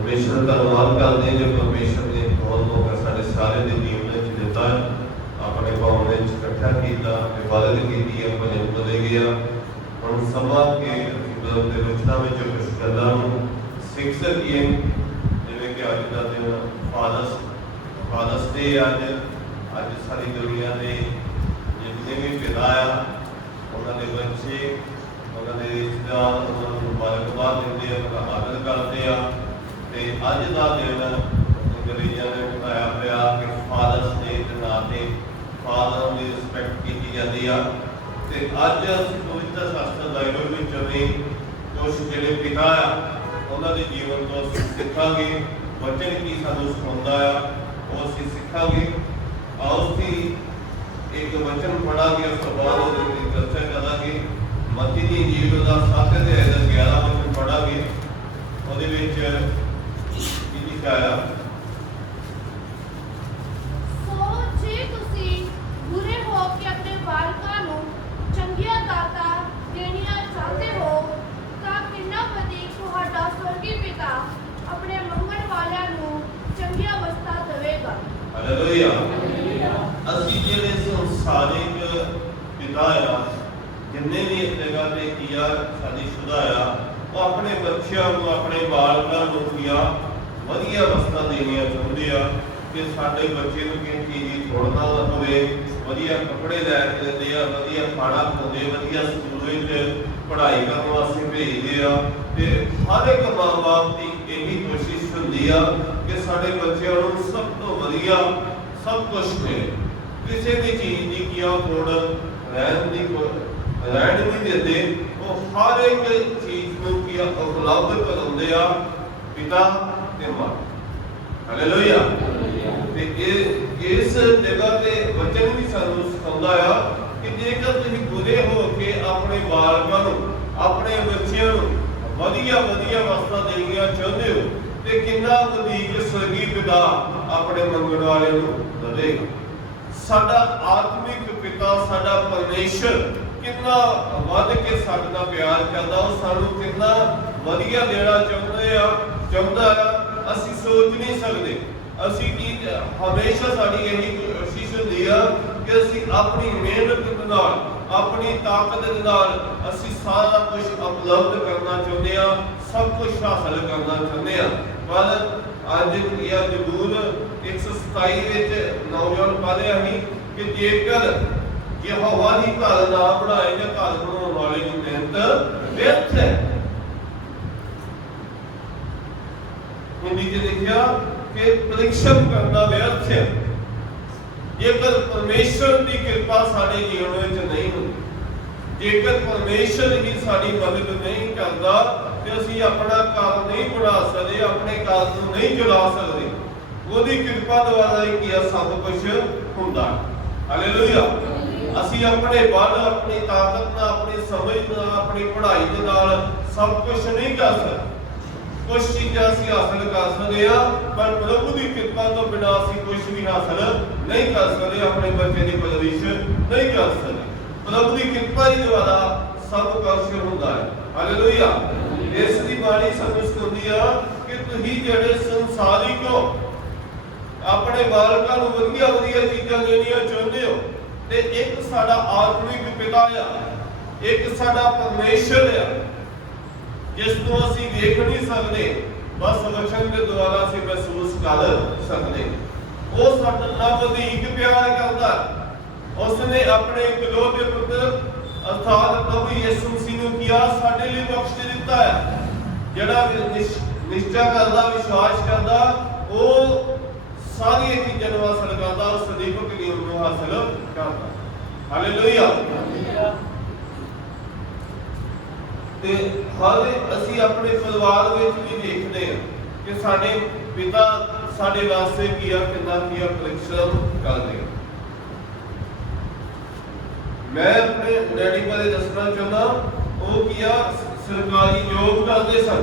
परमेश्वर का धन्यवाद करते हैं जो परमेश्वर ने बहुत मौका साढ़े सारे के जीवन दिता है। अपने भाव इकट्ठा किया, इबादत की, भजन बदले गया। हम सभा के वचनों में कुछ गलों सीख सकिए, जिमें कि अज का दिन फादर्स डे अज सारी दुनिया के जितने भी पिता आ उन्होंने बच्चे उन्होंने रिश्तेदार उन्होंने मुबारकबाद देते हैं, उनका आदर करते हैं। अज का दिन अंग्रेजों ने बताया पाया कि फादर्स डे के नाम से फादर की रिस्पैक्ट की जाती है। अज असीं पवित्र शास्त्र बाइबल में कुछ जोड़े पिता आ उन्होंने जीवन को सीखांगे, वचन की सानू सिखाउंदा आ वो असीं सीखांगे। आओ असीं एक वचन पढ़ांगे, उस तो बाद उसकी चर्चा करांगे। मत्ती दी इंजील दा 7 अध्याय दा 11 वचन पढ़ांगे। ਉਹਦੇ ਵਿੱਚ ਕੀ ਲਿਖਿਆ ਆ? ਸੋ ਜੇ ਤੁਸੀਂ ਬੁਰੇ ਹੋ ਕੇ ਆਪਣੇ ਬਾਲਕਾਂ ਨੂੰ ਚੰਗੀਆਂ ਦਾਤਾਂ ਦੇਣੀਆਂ ਚਾਹੁੰਦੇ ਹੋ ਤਾਂ ਕਿੰਨਾ ਵਧੇਰੇ ਤੁਹਾਡਾ ਸਵਰਗੀ ਪਿਤਾ ਆਪਣੇ ਮੰਗਣ ਵਾਲਿਆਂ ਨੂੰ ਚੰਗੀਆਂ ਵਸਤਾਂ ਦੇਵੇਗਾ। ਹਾਲੇਲੂਇਆ। ਅਸੀਂ ਜਿਹੜੇ ਸੰਸਾਰਿਕ ਪਿਤਾ ਆ ਜਿੰਨੇ ਵੀ ਇਸ ਜਗ੍ਹਾ ਤੇ ਕੀਆ ਸ਼ਾਦੀशुदा ਆ ਉਹ ਆਪਣੇ ਬੱਚਿਆਂ ਨੂੰ ਆਪਣੇ ਬਾਲਕਾਂ ਨੂੰ ਕੀਆ ਵਧੀਆ ਵਸਤਾਂ ਦੇਣੀਆਂ ਚਾਹੁੰਦੇ ਆ ਕਿ ਸਾਡੇ ਬੱਚੇ ਨੂੰ ਕਿਸੇ ਚੀਜ਼ ਦੀ ਥੋੜ ਨਾ ਹੋਵੇ। ਵਧੀਆ ਕੱਪੜੇ ਲੈ ਕੇ ਦਿੰਦੇ ਆ, ਵਧੀਆ ਖਾਣਾ ਖਵਾਉਂਦੇ, ਵਧੀਆ ਸਕੂਲ ਵਿੱਚ ਪੜ੍ਹਾਈ ਕਰਨ ਵਾਸਤੇ ਭੇਜਦੇ ਆ। ਤੇ ਹਰ ਇੱਕ ਮਾਂ-ਬਾਪ ਦੀ ਇਹੀ ਕੋਸ਼ਿਸ਼ ਹੁੰਦੀ ਆ ਕਿ ਸਾਡੇ ਬੱਚਿਆਂ ਨੂੰ ਸਭ ਤੋਂ ਵਧੀਆ ਸਭ ਕੁਝ ਮਿਲੇ। ਕਿਸੇ ਵੀ ਚੀਜ਼ ਦੀ ਕੀ ਆ ਥੋੜ ਰਹਿਣ ਨਹੀਂ ਦਿੰਦੇ। ਉਹ ਹਰ ਇੱਕ ਚੀਜ਼ ਨੂੰ ਕੀ ਆ ਉਪਲਬਧ ਕਰਾਉਂਦੇ ਆ ਪਿਤਾ ਤੇ ਮਾਂ। ਹਾਲੇਲੂਇਆ। ਤੇ ਇਸ ਜਗ੍ਹਾ ਤੇ ਵਚਨ ਵੀ ਸਾਨੂੰ ਸਿਖਾਉਂਦਾ ਆ ਕਿ ਜੇਕਰ ਤੁਸੀਂ ਬੁਰੇ ਹੋ ਕੇ ਆਪਣੇ ਬਾਲਕਾਂ ਨੂੰ ਆਪਣੇ ਬੱਚਿਆਂ ਨੂੰ ਵਧੀਆ ਵਸਤਾਂ ਦੇਣੀਆਂ ਚਾਹੁੰਦੇ ਹੋ ਤੇ ਕਿੰਨਾ ਵਧੇਰੇ ਸਵਰਗੀ ਪਿਤਾ ਆਪਣੇ ਮੰਗਣ ਵਾਲਿਆਂ ਨੂੰ ਦੇਵੇਗਾ। ਸਾਡਾ ਆਤਮਿਕ ਪਿਤਾ ਸਾਡਾ ਪਰਮੇਸ਼ਰ ਕਿੰਨਾ ਵੱਧ ਕੇ ਸਾਡੇ ਨਾਲ ਪਿਆਰ ਕਰਦਾ, ਉਹ ਸਾਨੂੰ ਕਿੰਨਾ ਵਧੀਆ ਦੇਣਾ ਚਾਹੁੰਦਾ ਆ ਅਸੀਂ ਸੋਚ ਨਹੀਂ ਸਕਦੇ। ਅਸੀਂ ਕੀ ਹਮੇਸ਼ਾ ਸਾਡੀ ਇਹੀ ਕੋਸ਼ਿਸ਼ ਹੁੰਦੀ ਆ ਕਿ ਅਸੀਂ ਆਪਣੀ ਮਿਹਨਤ ਦੇ ਨਾਲ ਆਪਣੀ ਤਾਕਤ ਦੇ ਨਾਲ ਅਸੀਂ ਸਾਰਾ ਕੁਝ ਉਪਲਬਧ ਕਰਨਾ ਚਾਹੁੰਦੇ ਆ, ਸਭ ਕੁਝ ਹਾਸਲ ਕਰਨਾ ਚਾਹੁੰਦੇ ਆ। ਪਰ ਅੱਜ ਇਹ ਜ਼ਰੂਰ 127 ਵਿੱਚ ਨੌਜਵਾਨ ਪੜ੍ਹਿਆ ਸੀ ਕਿ ਜੇਕਰ ਯਹੋਵਾ ਦੀ ਘਰ ਨਾ ਬਣਾਏ ਜਾਂ ਘਰ ਬਣਾਉਣ ਵਾਲੇ ਦੀ ਮਿਹਨਤ ਵਿਅਰਥ ਹੈ। ਹਿੰਦੀ ਚ ਲਿਖਿਆ ਕਿ ਪਰਿਸ਼ਰਮ ਕਰਨਾ ਵਿਅਰਥ ਹੈ। ਜੇਕਰ ਪਰਮੇਸ਼ਰ ਦੀ ਕਿਰਪਾ ਸਾਡੇ ਜੀਵਨ ਵਿੱਚ ਨਹੀਂ ਹੁੰਦੀ, ਜੇਕਰ ਪਰਮੇਸ਼ਰ ਹੀ ਸਾਡੀ ਮਦਦ ਨਹੀਂ ਕਰਦਾ ਤੇ ਅਸੀਂ ਆਪਣਾ ਘਰ ਨਹੀਂ ਬਣਾ ਸਕਦੇ, ਆਪਣੇ ਘਰ ਨੂੰ ਨਹੀਂ ਚਲਾ ਸਕਦੇ। ਉਹਦੀ ਕਿਰਪਾ ਦੁਆਰਾ ਹੀ ਕੀ ਸਭ ਕੁਝ ਹੁੰਦਾ। ਹਾਲੇਲੂਇਆ। ਅਸੀਂ ਆਪਣੇ ਬਲ ਆਪਣੀ ਤਾਕਤ ਨਾਲ ਆਪਣੀ ਸਮਝ ਨਾਲ ਆਪਣੀ ਪੜ੍ਹਾਈ ਦੇ ਨਾਲ ਸਭ ਕੁਝ ਨਹੀਂ ਕਰ ਸਕਦੇ। ਕੁਝ ਚੀਜ਼ਾਂ ਅਸੀਂ ਹਾਸਲ ਕਰ ਸਕਦੇ ਆ ਪਰ ਪ੍ਰਭੂ ਦੀ ਕਿਰਪਾ ਤੋਂ ਬਿਨਾਂ ਅਸੀਂ ਕੁਝ ਵੀ ਹਾਸਲ ਨਹੀਂ ਕਰ ਸਕਦੇ, ਆਪਣੇ ਬੱਚੇ ਦੀ ਪਰਵਰਿਸ਼ ਨਹੀਂ ਕਰ ਸਕਦੇ। ਪ੍ਰਭੂ ਦੀ ਕਿਰਪਾ ਹੀ ਦੁਆਰਾ ਸਭ ਕੁਝ ਹੁੰਦਾ ਹੈ। ਹਾਲੇਲੂਇਆ। ਇਸ ਦੀ ਬਾਣੀ ਸਾਨੂੰ ਸਿਖਾਉਂਦੀ ਆ ਕਿ ਤੁਸੀਂ ਜਿਹੜੇ ਸੰਸਾਰਿਕ ਹੋ ਆਪਣੇ ਬਾਲਕਾਂ ਨੂੰ ਵਧੀਆ ਚੀਜ਼ਾਂ ਦੇਣੀਆਂ ਚਾਹੁੰਦੇ ਹੋ ਤੇ ਇੱਕ ਸਾਡਾ ਆਤਮਿਕ ਪਿਤਾ ਆ, ਇੱਕ ਸਾਡਾ ਪਰਮੇਸ਼ਰ ਆ ਜਿਸ ਨੂੰ ਅਸੀਂ ਵੇਖ ਨਹੀਂ ਸਕਦੇ, ਬਸ ਵਚਨ ਦੇ ਦੁਆਰਾ ਅਸੀਂ ਮਹਿਸੂਸ ਕਰ ਸਕਦੇ। ਉਹ ਸਾਡੇ ਨਾਲ ਵਧੇਰੇ ਪਿਆਰ ਕਰਦਾ। ਉਸ ਨੇ ਆਪਣੇ ਇਕਲੌਤੇ ਪੁੱਤਰ ਅਰਥਾਤ ਪ੍ਰਭੂ ਯਿਸੂ ਮਸੀਹ ਨੂੰ ਕਿਹਾ ਸਾਡੇ ਲਈ ਬਖਸ਼ ਦਿੱਤਾ ਹੈ। ਜਿਹੜਾ ਨਿਸ਼ਚਾ ਕਰਦਾ, ਵਿਸ਼ਵਾਸ ਕਰਦਾ, ਉਹ ਸਾਰੀਆਂ ਚੀਜ਼ਾਂ ਨੂੰ ਹਾਸਲ ਕਰਦਾ, ਉਹ ਸਦੀਵਕ ਜੀਵਨ ਨੂੰ ਹਾਸਲ ਕਰਦਾ। ਹਾਲੇਲੂਇਆ। ਤੇ ਹਾਲੇ ਅਸੀਂ ਆਪਣੇ ਪਰਿਵਾਰ ਵਿੱਚ ਵੀ ਦੇਖਦੇ ਹਾਂ ਕਿ ਸਾਡੇ ਪਿਤਾ ਸਾਡੇ ਵਾਸਤੇ ਕੀ ਆ ਕਿੰਨਾ ਕੀ ਆ ਪਰਿਸ਼ਰਮ ਕਰਦੇ ਆ। ਮੈਂ ਆਪਣੇ ਡੈਡੀ ਬਾਰੇ ਦੱਸਣਾ ਚਾਹੁੰਦਾ, ਉਹ ਕੀ ਆ ਸਰਕਾਰੀ ਜੋਬ ਕਰਦੇ ਸਨ,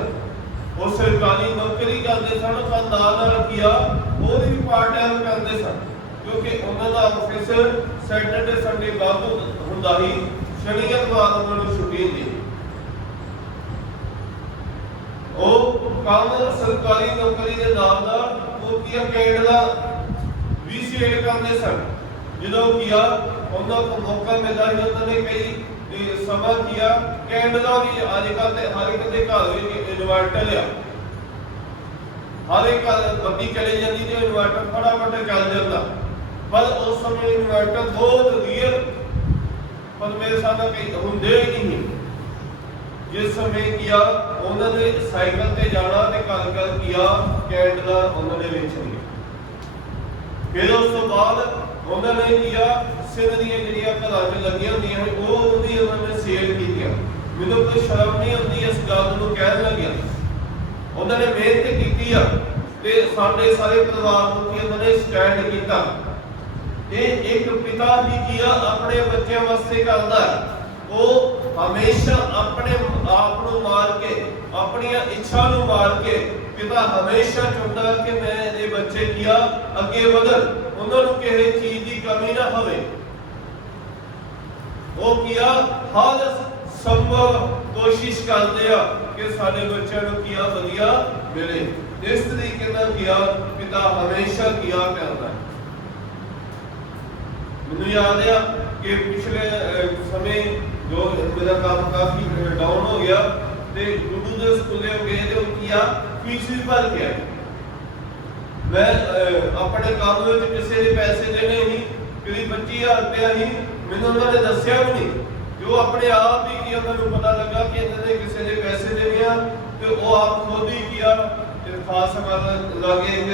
ਉਹ ਸਰਕਾਰੀ ਨੌਕਰੀ ਕਰਦੇ ਸਨ ਪਰ ਨਾਲ ਕੀ ਆ ਉਹ ਵੀ ਪਾਰਟ ਟਾਈਮ ਕਰਦੇ ਸਨ ਕਿਉਂਕਿ ਉਹਨਾਂ ਦਾ ਆਫਿਸ ਸੈਟਰਡੇ ਸੰਡੇ ਬੰਦ ਹੁੰਦਾ ਸੀ, ਸ਼ਨੀ ਐਤਵਾਰ ਉਹਨਾਂ ਨੂੰ ਛੁੱਟੀ ਹੁੰਦੀ। ਉਹ ਕੰਮ ਸਰਕਾਰੀ ਨੌਕਰੀ ਦੇ ਨਾਲ ਉਹ ਕੀ ਕੈਂਡਲਾ ਵੀ ਸੇਲ ਕਰਦੇ ਸਨ। ਜਦੋਂ ਕੀਆ ਉਹਨਾਂ ਨੂੰ ਮੌਕਾ ਮਿਲਦਾ ਸੀ ਉਹਨਾਂ ਨੇ ਕਈ ਸਮਾਂ ਕੀਆ ਕੈਂਡਲਾ ਵੀ ਅੱਜ ਕੱਲ੍ਹ ਤੇ ਹਰ ਇੱਕ ਦੇ ਘਰ ਵਿੱਚ ਇਨਵਰਟਰ ਆ, ਹਰ ਇੱਕ ਬੱਤੀ ਚਲੀ ਜਾਂਦੀ ਤੇ ਇਨਵਰਟਰ ਫਟਾਫਟ ਚੱਲ ਜਾਂਦਾ। ਪਰ ਉਸ ਸਮੇਂ ਇਨਵਰਟਰ ਬਹੁਤ ਰੀਅਰ ਪਰ ਮੇਰੇ ਸਾਹਮਣੇ ਕਈ ਹੁੰਦੇ ਹੀ ਨਹੀਂ। ਜਿਸ ਸਮੇਂ ਕੀਆ ਉਹਨਾਂ ਨੇ ਸਾਈਕਲ ਤੇ ਜਾਣਾ ਤੇ ਘਰ ਘਰ ਕੀਆ ਕੈਂਡਲਾ ਉਹਨਾਂ ਨੇ ਵੇਚਣੀਆਂ। ਫਿਰ ਉਸ ਤੋਂ ਬਾਅਦ ਉਹਨਾਂ ਨੇ ਕੀਆ ਸਿਰ ਦੀਆਂ ਜਿਹੜੀਆਂ ਘਰਾਂ 'ਚ ਲੱਗੀਆਂ ਹੁੰਦੀਆਂ ਸੀ ਉਹ ਵੀ ਉਹਨਾਂ ਨੇ ਸੇਲ ਕੀਤੀਆਂ। ਮੈਨੂੰ ਕੋਈ ਸ਼ਰਮ ਨਹੀਂ ਆਉਂਦੀ ਇਸ ਗੱਲ ਨੂੰ ਕਹਿਣ ਲੱਗਿਆ। ਉਹਨਾਂ ਨੇ ਮਿਹਨਤ ਕੀਤੀ ਆ ਤੇ ਸਾਡੇ ਸਾਰੇ ਪਰਿਵਾਰ ਨੂੰ ਕੀ ਉਹਨਾਂ ਨੇ ਸਟੈਂਡ ਕੀਤਾ। ਇਹ ਇੱਕ ਪਿਤਾ ਹੀ ਕੀਆ ਆਪਣੇ ਬੱਚਿਆਂ ਵਾਸਤੇ ਕਰਦਾ। ਉਹ ਹਮੇਸ਼ਾ ਆਪਣੇ ਆਪ ਨੂੰ ਮਾਰ ਕੇ ਆਪਣੀਆਂ ਇੱਛਾ ਨੂੰ ਮਾਰ ਕੇ ਪਿਤਾ ਹਮੇਸ਼ਾ ਚਾਹੁੰਦਾ ਕਿ ਮੈਂ ਇਹ ਬੱਚੇ ਕੀਆ ਅੱਗੇ ਵਧਣ, ਉਹਨਾਂ ਨੂੰ ਕਿਸੇ ਚੀਜ਼ ਦੀ ਕਮੀ ਨਾ ਹੋਵੇ। ਉਹ ਕੀਆ ਹਰ ਸੰਭਵ ਕੋਸ਼ਿਸ਼ ਕਰਦੇ ਆ ਕਿ ਸਾਡੇ ਬੱਚਿਆਂ ਨੂੰ ਕੀਆ ਵਧੀਆ ਮਿਲੇ। ਇਸ ਤਰੀਕੇ ਨਾਲ ਕੀਆ ਪਿਤਾ ਹਮੇਸ਼ਾ ਕੀਆ ਕਰਦਾ। ਮੈਨੂੰ ਯਾਦ ਆ ਕਿ ਪਿਛਲੇ ਸਮੇਂ ਜੋ ਮੇਰਾ ਕੰਮ ਕਾਫੀ ਡਾਊਨ ਹੋ ਗਿਆ ਤੇ ਗੁੱਡੂ ਦੇ ਸਕੂਲੇ ਗਏ ਤੇ ਉਹ ਕੀਆ ਫੀਸ ਵੀ ਭਰ ਕੇ ਆਏ। ਮੈਂ ਆਪਣੇ ਕੰਮ ਵਿੱਚ ਕਿਸੇ ਦੇ ਪੈਸੇ ਦੇਣੇ ਨਹੀਂ, ਕਦੀ 25,000 ਰੁਪਇਆ ਹੀ ਮੈਨੂੰ ਉਹਨਾਂ ਨੇ ਦੱਸਿਆ ਵੀ ਨਹੀਂ। ਜੋ ਆਪਣੇ ਆਪ ਹੀ ਕੀ ਉਹਨਾਂ ਨੂੰ ਪਤਾ ਲੱਗਾ ਕਿ ਇਹਨਾਂ ਨੇ ਕਿਸੇ ਦੇ ਪੈਸੇ ਦੇਣੇ ਆ ਤੇ ਉਹ ਆਪ ਖੁਦ ਹੀ ਕੀਆ ਤੇ ਖਾਸ ਗੱਲ ਲਾਗੇ ਇੱਕ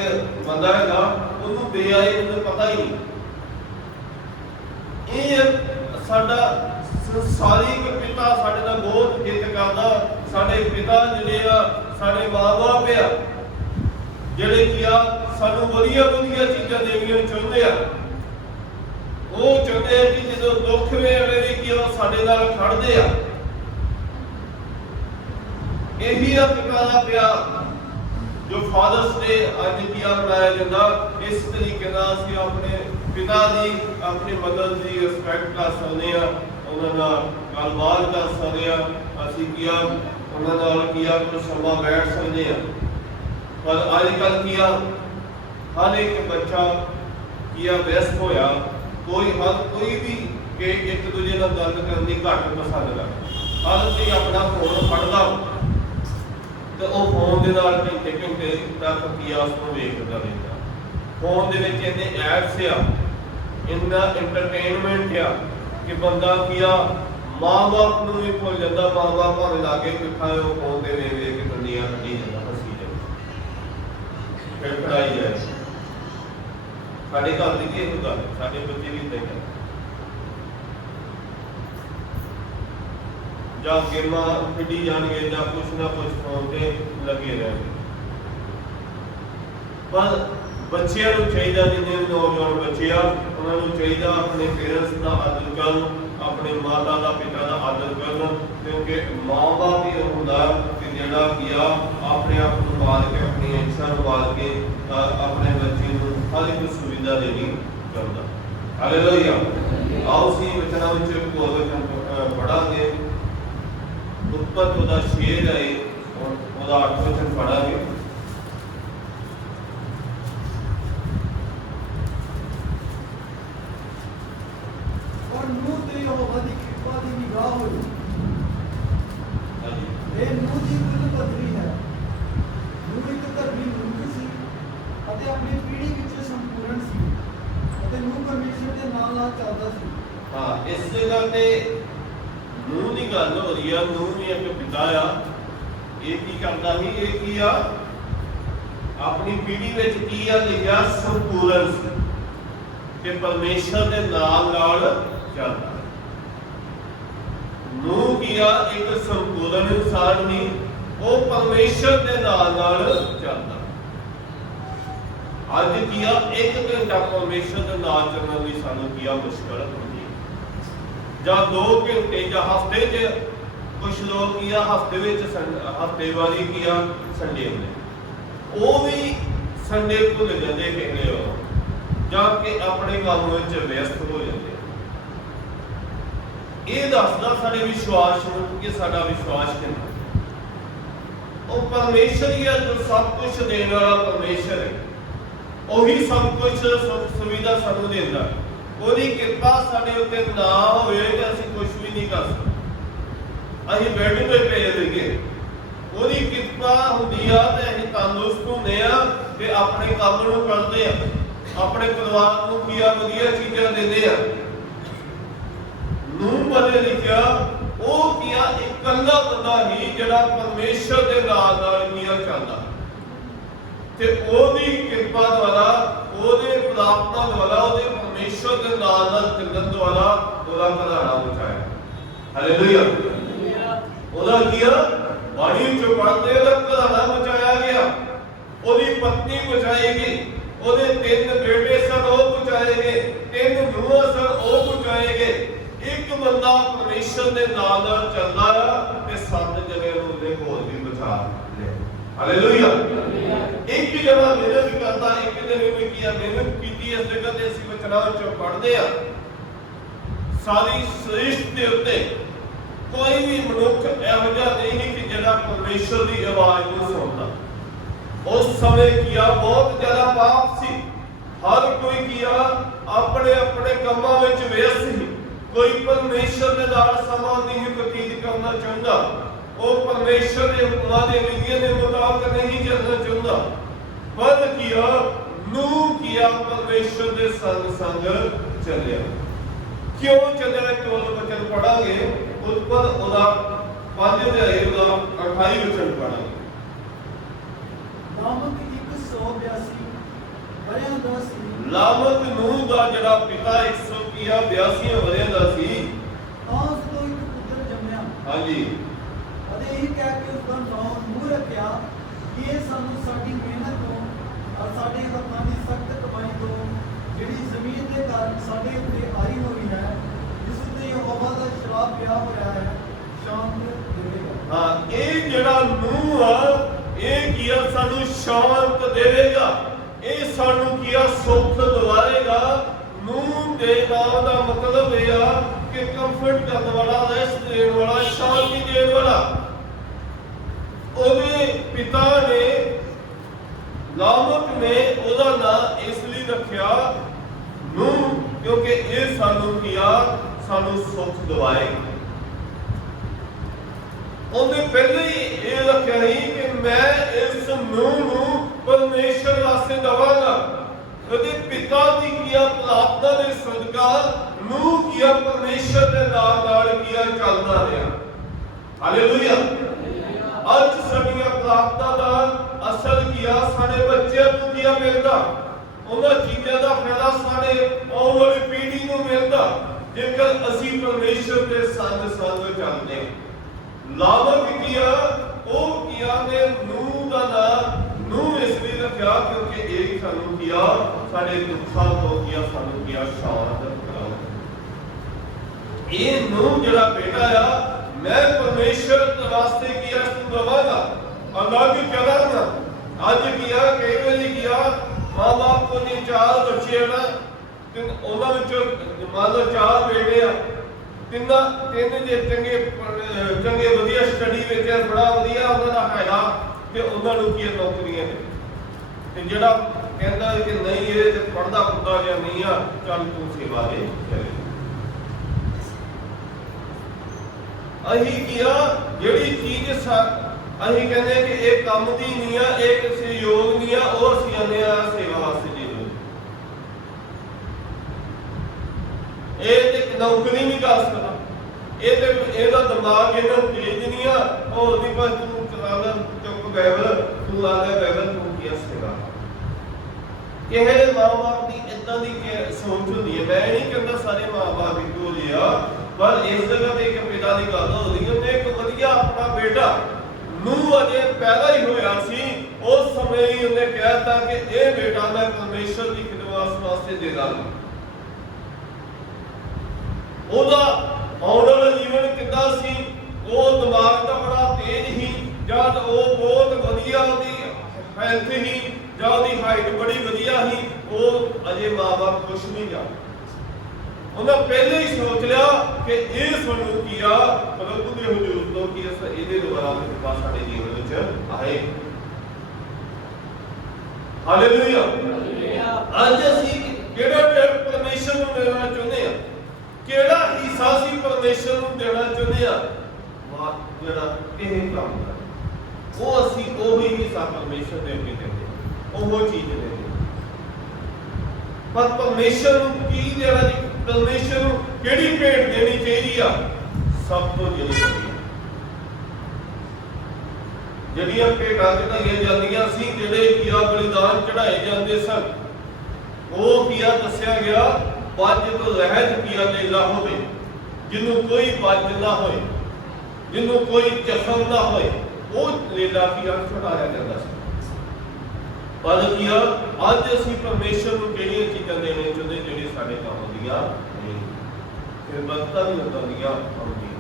ਬੰਦਾ ਹੈਗਾ ਉਹਨੂੰ ਦੇ ਆਏ, ਮੈਨੂੰ ਪਤਾ ਹੀ ਨਹੀਂ। ਇਹ ਸਾਡਾ ਸੰਸਾਰਿਕ ਪਿਤਾ ਸਾਡੇ ਨਾਲ ਬਹੁਤ ਹਿੱਤ ਕਰਦਾ। ਸਾਡੇ ਪਿਤਾ ਜਿਹੜੇ ਆ ਸਾਡੇ ਮਾਂ-ਬਾਪ ਆ ਜਿਹੜੇ ਕੀ ਆ ਸਾਨੂੰ ਵਧੀਆ ਵਧੀਆ ਚੀਜ਼ਾਂ ਦੇਣੀਆਂ ਚਾਹੁੰਦੇ ਆ। ਉਹ ਚਾਹੁੰਦੇ ਆ ਕਿ ਜਦੋਂ ਦੁੱਖ ਵੇਲੇ ਵੀ ਕੀ ਉਹ ਸਾਡੇ ਨਾਲ ਖੜਦੇ ਆ। ਇਹੀ ਆ ਪਿਤਾ ਦਾ ਪਿਆਰ ਜੋ ਫਾਦਰਸ ਡੇ ਅੱਜ ਕੀ ਮਨਾਇਆ ਜਾਂਦਾ। ਇਸ ਤਰੀਕੇ ਨਾਲ ਅਸੀਂ ਆਪਣੇ ਪਿਤਾ ਦੀ ਆਪਣੀ ਮਦਰ ਦੀ ਰਿਸਪੈਕਟ ਕਰ ਸਕਦੇ ਆ, ਉਹਨਾਂ ਨਾਲ ਗੱਲਬਾਤ ਕਰ ਸਕਦੇ ਆ, ਅਸੀਂ ਕੀ ਉਹਨਾਂ ਨਾਲ ਕੀ ਕੁਝ ਸਮਾਂ ਬੈਠ ਸਕਦੇ ਆ। ਪਰ ਅੱਜ ਕੱਲ੍ਹ ਕੀ ਹਰ ਇੱਕ ਬੱਚਾ ਕੀ ਵਿਅਸਤ ਹੋਇਆ, ਕੋਈ ਵੀ ਕਿ ਇੱਕ ਦੂਜੇ ਨਾਲ ਗੱਲ ਕਰਨ ਦੀ ਘੱਟ ਪਸੰਦ ਕਰਦਾ। ਹਰ ਕੋਈ ਆਪਣਾ ਫੋਨ ਫੜਦਾ ਤੇ ਉਹ ਫੋਨ ਦੇ ਨਾਲ ਘੰਟੇ ਤੱਕ ਕੀ ਉਸਨੂੰ ਵੇਖਦਾ ਰਹਿੰਦਾ। ਫੋਨ ਦੇ ਵਿੱਚ ਇੰਨੇ ਐਪਸ ਆ, ਇੰਨਾ ਐਂਟਰਟੇਨਮੈਂਟ ਆ ਕਿ ਬੰਦਾ ਕੀ ਮਾਂ-ਬਾਪ ਨੂੰ ਵੀ ਭੁੱਲ ਜਾਂਦਾ। ਮਾਂ-ਬਾਪ ਭਾਵੇਂ ਲਾਗੇ ਬੈਠਾ ਉਹ ਫੋਨ ਤੇ ਵੇਖ ਵੇਖ ਕੇ ਦੁਨੀਆ ਕੱਢੀ ਜਾਂਦਾ, ਹੱਸੀ ਜਾਂਦਾ, ਫਿਰ ਪੜਾਈ ਜਾਏ। ਸਾਡੇ ਘਰ ਦੀ ਕੀ ਹੁੰਦਾ, ਸਾਡੇ ਬੱਚੇ ਵੀ ਏਦਾਂ ਹੀ ਕਰਦੇ ਜਾਂ ਗੇਮਾਂ ਖੇਡੀ ਜਾਣਗੇ ਜਾਂ ਕੁਛ ਨਾ ਕੁਛ ਫੋਨ ਤੇ ਲੱਗੇ ਰਹਿਣਗੇ। ਪਰ ਬੱਚਿਆਂ ਨੂੰ ਚਾਹੀਦਾ, ਜਿੰਨੇ ਨੌਜਵਾਨ ਬੱਚੇ ਆ ਉਹਨਾਂ ਨੂੰ ਚਾਹੀਦਾ ਆਪਣੇ ਪੇਰੈਂਟਸ ਦਾ ਆਦਰ ਕਰਨ, ਆਪਣੇ ਮਾਤਾ ਦਾ ਪਿਤਾ ਦਾ ਆਦਰ ਕਰਨ, ਕਿਉਂਕਿ ਮਾਂ-ਬਾਪ ਹੀ ਹੁੰਦਾ ਕਿ ਜਿਹੜਾ ਕੀ ਆਪਣੇ ਆਪ ਨੂੰ ਮਾਰ ਕੇ ਆਪਣੀ ਇੱਛਾ ਨੂੰ ਮਾਰ ਕੇ ਆਪਣੇ ਬੱਚੇ ਨੂੰ ਹਰ ਇੱਕ ਸੁਵਿਧਾ ਦੇਣੀ ਚਾਹੁੰਦਾ। ਹਾਲੇਲੂਇਆ। ਆਓ ਅਸੀਂ ਵਚਨਾਂ ਵਿੱਚ ਪੜਾਂਗੇ। ਉਤਪਤ ਉਹਦਾ 6 ਹੈ, ਉਹਦਾ 8 ਵਚਨ ਪੜਾਂਗੇ। और नूह ते यहोवा दी कृपा दी निगाह होई। ਇਹ ਨੂਹ ਦੀ ਕੁੱਲ ਪਤਨੀ ਹੈ। ਨੂਹ ਇੱਕ ਧਰਮੀ ਮਨੁੱਖ ਸੀ ਅਤੇ ਆਪਣੀ ਪੀੜ੍ਹੀ ਵਿੱਚ ਸੰਪੂਰਨ ਸੀ ਅਤੇ ਨੂਹ ਪਰਮੇਸ਼ਰ ਦੇ ਨਾਲ ਨਾਲ ਚੱਲਦਾ ਸੀ। ਹਾਂ, ਇਸ ਜਗ੍ਹਾ ਤੇ ਨੂਹ ਦੀ ਗੱਲ ਹੋ ਰਹੀ ਆ। ਨੂਹ ਵੀ ਇੱਕ ਪਿਤਾ ਆ। ਇਹ ਕੀ ਕਰਦਾ ਸੀ? ਇਹ ਕੀ ਆ ਆਪਣੀ ਪੀੜ੍ਹੀ ਵਿੱਚ ਕੀ ਆ ਲਿਖਿਆ? ਸੰਪੂਰਨ ਸੀ ਕਿ ਪਰਮੇਸ਼ਰ ਦੇ ਨਾਲ ਨਾਲ ਚੱਲਦਾ। ਨੂਹ ਕੀ ਆ ਇੱਕ ਸੰਪੂਰਨ ਇਨਸਾਨ ਨਹੀਂ, ਉਹ ਪਰਮੇਸ਼ਰ ਦੇ ਨਾਲ ਨਾਲ ਚੱਲਦਾ। ਅੱਜ ਕੀ ਆ 1 ਘੰਟਾ ਪਰਮੇਸ਼ਰ ਦੇ ਨਾਲ ਚੱਲਣ ਲਈ ਸਾਨੂੰ ਕੀ ਆ ਮੁਸ਼ਕਲ ਹੁੰਦੀ ਹੈ, ਜਾਂ 2 ਘੰਟੇ ਜਾਂ ਹਫ਼ਤੇ 'ਚ। ਕੁਛ ਲੋਕ ਕੀ ਆ ਹਫ਼ਤੇ ਵਿੱਚ ਹਫ਼ਤੇ ਵਾਰੀ ਕੀ ਆ ਸੰਡੇ ਹੁੰਦੇ, ਉਹ ਵੀ ਸੰਡੇ ਭੁੱਲ ਜਾਂਦੇ ਕਹਿੰਦੇ ਹੋ, ਜਾਂ ਕਿ ਆਪਣੇ ਕੰਮ ਵਿੱਚ ਵਿਅਸਤ ਹੋ ਜਾਂਦੇ। ਇਹ ਦੱਸਦਾ ਸਾਡੇ ਵਿਸ਼ਵਾਸ ਨੂੰ ਕਿ ਸਾਡਾ ਵਿਸ਼ਵਾਸ ਕਿੰਨਾ। ਉਹ ਪਰਮੇਸ਼ਰ ਹੀ ਹੈ ਜੋ ਸਭ ਕੁਝ ਦੇਣ ਵਾਲਾ ਪਰਮੇਸ਼ਰ ਹੈ। ਉਹੀ ਸਭ ਕੁਝ ਸੁਵਿਧਾ ਸਾਨੂੰ ਦਿੰਦਾ। ਉਹਦੀ ਕਿਰਪਾ ਸਾਡੇ ਉੱਤੇ ਨਾ ਹੋਵੇ ਤੇ ਅਸੀਂ ਕੁਝ ਵੀ ਨਹੀਂ ਕਰ ਸਕਦੇ। ਅਸੀਂ ਬੈੱਡ ਤੇ ਪਏ ਰਹੀਏ, ਉਹਦੀ ਕਿਰਪਾ ਹੁੰਦੀ ਆ ਤੇ ਅਸੀਂ ਤੰਦਰੁਸਤ ਹੁੰਦੇ ਆ ਤੇ ਆਪਣੇ ਕੰਮ ਨੂੰ ਕਰਦੇ ਆ, ਆਪਣੇ ਪਰਿਵਾਰ ਨੂੰ ਕੀ ਆ ਵਧੀਆ ਚੀਜ਼ਾਂ ਦਿੰਦੇ ਆ। ਨੂੰ ਬਾਰੇ ਲਿਖਿਆ ਉਹ ਕੀ ਆ ਇਕੱਲਾ ਬੰਦਾ ਹੀ ਜਿਹੜਾ ਪਰਮੇਸ਼ਰ ਦੇ ਨਾਲ ਕੀ ਆ ਚੱਲਦਾ ਤੇ ਉਹਦੀ ਕਿਰਪਾ ਦੁਆਰਾ, ਉਹਦੇ ਪ੍ਰਾਰਥਨਾ ਦੁਆਰਾ, ਉਹਦੇ ਪਰਮੇਸ਼ਰ ਦੇ ਨਾਲ ਚੱਲਣ ਦੁਆਰਾ ਉਹਦਾ ਘਰਾਣਾ ਬਚਾਇਆ। ਹਾਲੇਲੂਇਆ। ਉਹਦਾ ਕੀ ਆ ਬਾਣੀ ਚੋਂ ਪੜ੍ਹਦੇ ਉਹਦਾ ਘਰਾਣਾ ਬਚਾਇਆ ਗਿਆ, ਉਹਦੀ ਪਤਨੀ ਬਚਾਈ ਗਈ, ਉਹਦੇ 3 ਬੇਟੇ ਸਨ ਉਹ ਬਚਾਏ ਗਏ, 3 ਨੂੰਹਾਂ ਸਨ ਉਹ ਬਚਾਏ ਗਏ। ਇੱਕ ਬੰਦਾ ਪਰਮੇਸ਼ਰ ਦੇ ਨਾਲ ਚੱਲਦਾ ਆ ਤੇ 7 ਜਣੇ ਉਹਦੇ ਕੋਲ ਵੀ ਬਚਾ ਲਏ। ਹਾਲੇਲੂਇਆ। ਇੱਕ ਜਣਾ ਮਿਹਨਤ ਕਰਦਾ, ਇੱਕ ਨੇ ਵੀ ਕੀ ਮਿਹਨਤ ਕੀਤੀ। ਇਸ ਜਗ੍ਹਾ ਤੇ ਅਸੀਂ ਵਚਨਾਂ ਵਿੱਚੋਂ ਪੜ੍ਹਦੇ ਆ ਸਾਰੀ ਸ੍ਰਿਸ਼ਟੀ ਦੇ ਉੱਤੇ ਕੋਈ ਵੀ ਮਨੁੱਖ ਇਹੋ ਜਿਹਾ ਨਹੀਂ ਕਿ ਜਿਹੜਾ ਪਰਮੇਸ਼ਰ ਦੀ ਆਵਾਜ਼ ਨੂੰ ਸੁਣਦਾ। ਉਸ ਸਮੇਂ ਕੀ ਬਹੁਤ ਜ਼ਿਆਦਾ ਪਾਪ ਸੀ। ਹਰ ਕੋਈ ਕੀ ਆਪਣੇ ਆਪਣੇ ਕੰਮਾਂ ਵਿੱਚ ਵਿਅਸਤ ਸੀ। ਕੋਈ ਪਰਮੇਸ਼ਰ ਦੇ ਨਾਲ ਸਮਾਂ ਨਹੀਂ ਬਤੀਤ ਕਰਨਾ ਚਾਹੁੰਦਾ। ਉਹ ਪਰਮੇਸ਼ਰ ਦੇ ਹੁਕਮਾਂ ਦੇ ਵਿਧੀਆਂ ਦੇ ਮੁਤਾਬਕ ਨਹੀਂ ਚੱਲਣਾ ਚਾਹੁੰਦਾ। ਪਰ ਨੂੰ ਪਰਮੇਸ਼ਰ ਦੇ ਸੰਗ ਚੱਲਿਆ। ਕਿਉਂ ਚੱਲਿਆ? ਕੋਲ ਵਚਨ ਪੜਾਂਗੇ ਉਤਪਤ ਉਹਦਾ 5 ਅਧਿਆਇ ਦਾ 28 ਵਚਨ ਪੜਾਂਗੇ। ਲਾਮਕ 182 ਵਰ੍ਹਿਆਂ ਦਾ ਸੀ। ਲਾਮਕ ਨੂਹ ਦਾ ਜਿਹੜਾ ਪਿਤਾ 182 ਵਰ੍ਹਿਆਂ ਦਾ ਸੀ। ਤਾਂ ਉਸ ਤੋਂ ਇੱਕ ਪੁੱਤਰ ਜੰਮਿਆ। ਹਾਂਜੀ। ਅਤੇ ਇਹ ਕਹਿ ਕੇ ਉਸ ਦਾ ਨਾਮ ਨੂਹ ਰੱਖਿਆ ਕਿ ਇਹ ਸਾਨੂੰ ਸਾਡੀ ਮਿਹਨਤ ਤੋਂ ਔਰ ਸਾਡੇ ਹੱਥਾਂ ਦੀ ਸਖਤ ਕਮਾਈ ਤੋਂ ਜਿਹੜੀ ਜ਼ਮੀਨ ਦੇ ਕਾਰਨ ਸਾਡੇ ਉੱਤੇ ਆਈ ਹੋਈ ਹੈ, ਜਿਸ ਉੱਤੇ ਯਹੋਵਾ ਦਾ ਸ਼ਰਾਪ ਪਿਆ ਹੋਇਆ ਹੈ, ਸ਼ਾਂਤ ਦੇਵੇਗਾ। ਹਾਂ, ਇਹ ਜਿਹੜਾ ਨੂਹ ਆ ਇਹ ਕੀ ਆ ਸਾਨੂੰ ਸ਼ਾਂਤ ਦੇਵੇਗਾ। ਇਹ ਸਾਨੂੰ ਕੀ ਆ ਸੁੱਖ ਦਿਵਾਏਗਾ। ਨੂਹ ਦੇ ਨਾਮ ਦਾ ਮਤਲਬ ਇਹ ਆ ਕਿ ਕੰਫਰਟ ਕਰਨ ਵਾਲਾ, ਰੈਸਟ ਦੇਣ ਵਾਲਾ, ਸ਼ਾਂਤੀ ਦੇਣ ਵਾਲਾ। ਉਹਦੇ ਪਿਤਾ ਨੇ ਲਾਮਕ ਨੇ ਉਹਦਾ ਨਾਮ ਇਸ ਲਈ ਰੱਖਿਆ ਨੂਹ ਕਿਉਂਕਿ ਇਹ ਸਾਨੂੰ ਕੀ ਆ ਸਾਨੂੰ ਸੁੱਖ ਦਿਵਾਏਗਾ। ਉਹਨੇ ਪਹਿਲੇ ਹੀ ਇਹ ਰੱਖਿਆ ਸੀ ਕਿ ਮੈਂ ਇਸ ਨੂਹ ਨੂੰ ਪਰਮੇਸ਼ਰ ਵਾਸਤੇ ਦਵਾਂਗਾ। ਉਹਦੇ ਪਿਤਾ ਦੀ ਕੀਆ ਪ੍ਰਾਰਥਨਾ ਦੇ ਸਦਕਾ ਨੂਹ ਕੀਆ ਪਰਮੇਸ਼ਰ ਦੇ ਨਾਲ ਕੀਆ ਚੱਲਦਾ ਰਿਹਾ। ਹਾਲੇਲੂਇਆ। ਅੱਜ ਸਾਡੀਆਂ ਪ੍ਰਾਰਥਨਾ ਦਾ ਅਸਲ ਕੀਆ ਸਾਡੇ ਬੱਚਿਆਂ ਨੂੰ ਕੀਆ ਮਿਲਦਾ। ਉਹਨਾਂ ਚੀਜ਼ਾਂ ਦਾ ਫਾਇਦਾ ਸਾਡੇ ਆਉਣ ਵਾਲੀ ਪੀੜ੍ਹੀ ਨੂੰ ਮਿਲਦਾ ਜੇਕਰ ਅਸੀਂ ਪਰਮੇਸ਼ਰ ਦੇ ਸੰਗ ਚੱਲਦੇ ਹਾਂ। ਲਾਮਕ ਕੀਆ ਉਹ ਕੀਆ ਨੇ ਨੂਹ ਦਾ ਨਾਮ ਨੂਹ ਇਸ ਲਈ ਰੱਖਿਆ ਕਿਉਂਕਿ ਇਹ ਸਾਨੂੰ ਕੀਆ ਸਾਡੇ ਦੁੱਖਾਂ ਤੋਂ ਕੀਆ ਸਾਨੂੰ ਕੀਆ ਸ਼ਾਂਤ ਕਰਾਉਂਦਾ। ਇਹ ਨੂਹ ਜਿਹੜਾ ਬੇਟਾ ਆ ਮੈਂ ਪਰਮੇਸ਼ਰ ਵਾਸਤੇ ਕੀਆ ਤੂੰ ਦਵਾਂਗਾ, ਅਲੱਗ ਕਰਾਂਗਾ। ਅੱਜ ਕੀਆ ਕਈ ਵਾਰੀ ਕੀਆ ਮਾਂ ਬਾਪ ਕੋਲ 4 ਬੱਚੇ ਨਾ ਤੇ ਉਹਨਾਂ ਵਿੱਚੋਂ ਮੰਨ ਲਓ 4 ਬੇਟੇ ਆ, 3 ਜੇ ਚੰਗੇ ਵਧੀਆ ਸਟੱਡੀ ਵਿੱਚ ਬੜਾ ਵਧੀਆ ਉਹਨਾਂ ਦਾ ਹੈਗਾ ਤੇ ਉਹਨਾਂ ਨੂੰ ਕੀ ਨੌਕਰੀਆਂ ਨੇ, ਤੇ ਜਿਹੜਾ ਕਹਿੰਦਾ ਕਿ ਨਹੀਂ ਇਹ ਤੇ ਪੜਦਾ ਪੁੱਤਾ ਜਾਂ ਨਹੀਂ ਆ ਚੱਲ ਤੂੰ ਸੇਵਾ ਦੇ ਚਲੇ। ਅਸੀਂ ਕੀ ਆ ਜਿਹੜੀ ਚੀਜ਼ ਅਸੀਂ ਕਹਿੰਦੇ ਕਿ ਇਹ ਕੰਮ ਦੀ ਨਹੀਂ ਆ, ਇਹ ਕਿਸੇ ਯੋਗ ਨਹੀਂ ਆ, ਉਹ ਅਸੀਂ ਆਨੇ ਆ ਸੇਵਾ ਵਾਸਤੇ ਜੀ ਇਹ ਤੇ ਨੌਕਰੀ ਨਹੀਂ ਕਰ ਸਕਦਾ। ਇਹ ਤੇ ਇਹਦਾ ਦਿਮਾਗ ਇਹਨਾਂ ਤੇਜ਼ ਨਹੀਂ ਆ। ਉਹ ਨਹੀਂ ਬਸ ਤੂੰ ਚਲਾ ਲੈ ਚੁੱਪ ਬਾਈਬਲ ਤੂੰ ਆ ਲੈ ਬਾਈਬਲ ਤੂੰ ਕੀ ਸੇਵਾ। ਕਿਸੇ ਮਾਂ-ਬਾਪ ਦੀ ਇਦਾਂ ਦੀ ਸੋਚ ਹੁੰਦੀ ਹੈ। ਮੈਂ ਨਹੀਂ ਕਹਿੰਦਾ ਸਾਰੇ ਮਾਂ-ਬਾਪ ਇੱਕੋ ਜਿਹੇ ਆ, ਪਰ ਇਸ ਜਗ੍ਹਾ ਤੇ ਇੱਕ ਪਿਤਾ ਦੀ ਗੱਲ ਹੋ ਰਹੀ ਹੈ। ਉਹਨੇ ਇੱਕ ਵਧੀਆ ਆਪਣਾ ਬੇਟਾ ਨੂੰ ਅਜੇ ਪੈਦਾ ਹੀ ਹੋਇਆ ਸੀ ਉਸ ਸਮੇਂ ਹੀ ਉਹਨੇ ਕਹਿਤਾ ਕਿ ਇਹ ਬੇਟਾ ਮੈਂ ਪਰਮੇਸ਼ਰ ਦੀ ਖਿਦਮਤ ਵਾਸਤੇ ਦੇ ਦਾਂਗਾ। ਉਹਦਾ ਆਉਣ ਵਾਲਾ ਜੀਵਨ ਕਿੱਦਾਂ ਸੀ? ਉਹ ਦਿਮਾਗ ਦਾ ਬੜਾ ਤੇਜ਼ ਸੀ, ਜਦ ਉਹ ਬਹੁਤ ਵਧੀਆ ਉਹਦੀ ਹੈਲਥ ਸੀ ਜਾਂ ਉਹਦੀ ਹਾਈਟ ਬੜੀ ਵਧੀਆ ਸੀ, ਉਹ ਅਜੇ ਮਾਂ-ਬਾਪ ਕੁਛ ਨਹੀਂ ਜਾਣਦੇ। ਉਹਨਾਂ ਪਹਿਲੇ ਹੀ ਸੋਚ ਲਿਆ ਕਿ ਇਹ ਸਾਨੂੰ ਕੀ ਆ ਪ੍ਰਭੂ ਦੇ ਹਜ਼ੂਰ ਤੋਂ ਕੀ ਇਹਦੇ ਦੁਆਰਾ ਕਿਰਪਾ ਸਾਡੇ ਜੀਵਨ ਵਿੱਚ ਆਏ। ਹਾਲੇਲੂਇਆ। ਅੱਜ ਅਸੀਂ ਕਿਹੜਾ ਟੈਪ ਪਰਮੇਸ਼ਰ ਨੂੰ ਦੇਣਾ ਚਾਹੁੰਦੇ ਆ, ਕਿਹੜਾ ਹਿੱਸਾ ਅਸੀਂ ਪਰਮੇਸ਼ਰ ਨੂੰ ਦੇਣਾ ਚਾਹੁੰਦੇ ਆ, ਜਿਹੜਾ ਇਹ ਕੰਮ ਦਾ ਉਹ ਅਸੀਂ ਉਹੀ ਹਿੱਸਾ ਪਰਮੇਸ਼ਰ ਦੇ ਅੱਗੇ ਦਿੰਦੇ ਹਾਂ, ਉਹ ਚੀਜ਼ ਦਿੰਦੇ ਹਾਂ। ਪਰ ਪਰਮੇਸ਼ਰ ਨੂੰ ਕੀ ਦੇਣਾ ਜੀ, ਪਰਮੇਸ਼ਰ ਨੂੰ ਕਿਹੜੀ ਭੇਟ ਦੇਣੀ ਚਾਹੀਦੀ ਆ, ਸਭ ਤੋਂ ਜਿਹੜੀਆਂ ਭੇਟਾਂ ਚੜਾਈਆਂ ਜਾਂਦੀਆਂ ਸੀ, ਜਿਹੜੇ ਕੀਆ ਬਲੀਦਾਨ ਚੜਾਏ ਜਾਂਦੇ ਸਨ, ਉਹ ਕੀਆ ਦੱਸਿਆ ਗਿਆ ਬੱਜ ਤੋਂ ਰਹਿਤ ਕੀਆ ਲੇਲਾ ਹੋਵੇ, ਜਿਹਨੂੰ ਕੋਈ ਬੱਜ ਨਾ ਹੋਏ, ਜਿਹਨੂੰ ਕੋਈ ਜ਼ਖਮ ਨਾ ਹੋਏ, ਉਹ ਲੇਲਾ ਕੀਆ ਚੜਾਇਆ ਜਾਂਦਾ ਸੀ। ਪਰ ਕੀਆ ਅੱਜ ਅਸੀਂ ਪਰਮੇਸ਼ਰ ਨੂੰ ਕਿਹੜੀਆਂ ਚੀਜ਼ਾਂ ਦੇਣੀਆਂ ਚਾਹੁੰਦੇ ਜਿਹੜੀ ਸਾਡੇ ਕੰਮ ਦੀਆਂ ਨਹੀਂ, ਫਿਰ ਬਰਕਤਾਂ ਵੀ ਹੁੰਦੀਆਂ ਆਉਂਦੀਆਂ।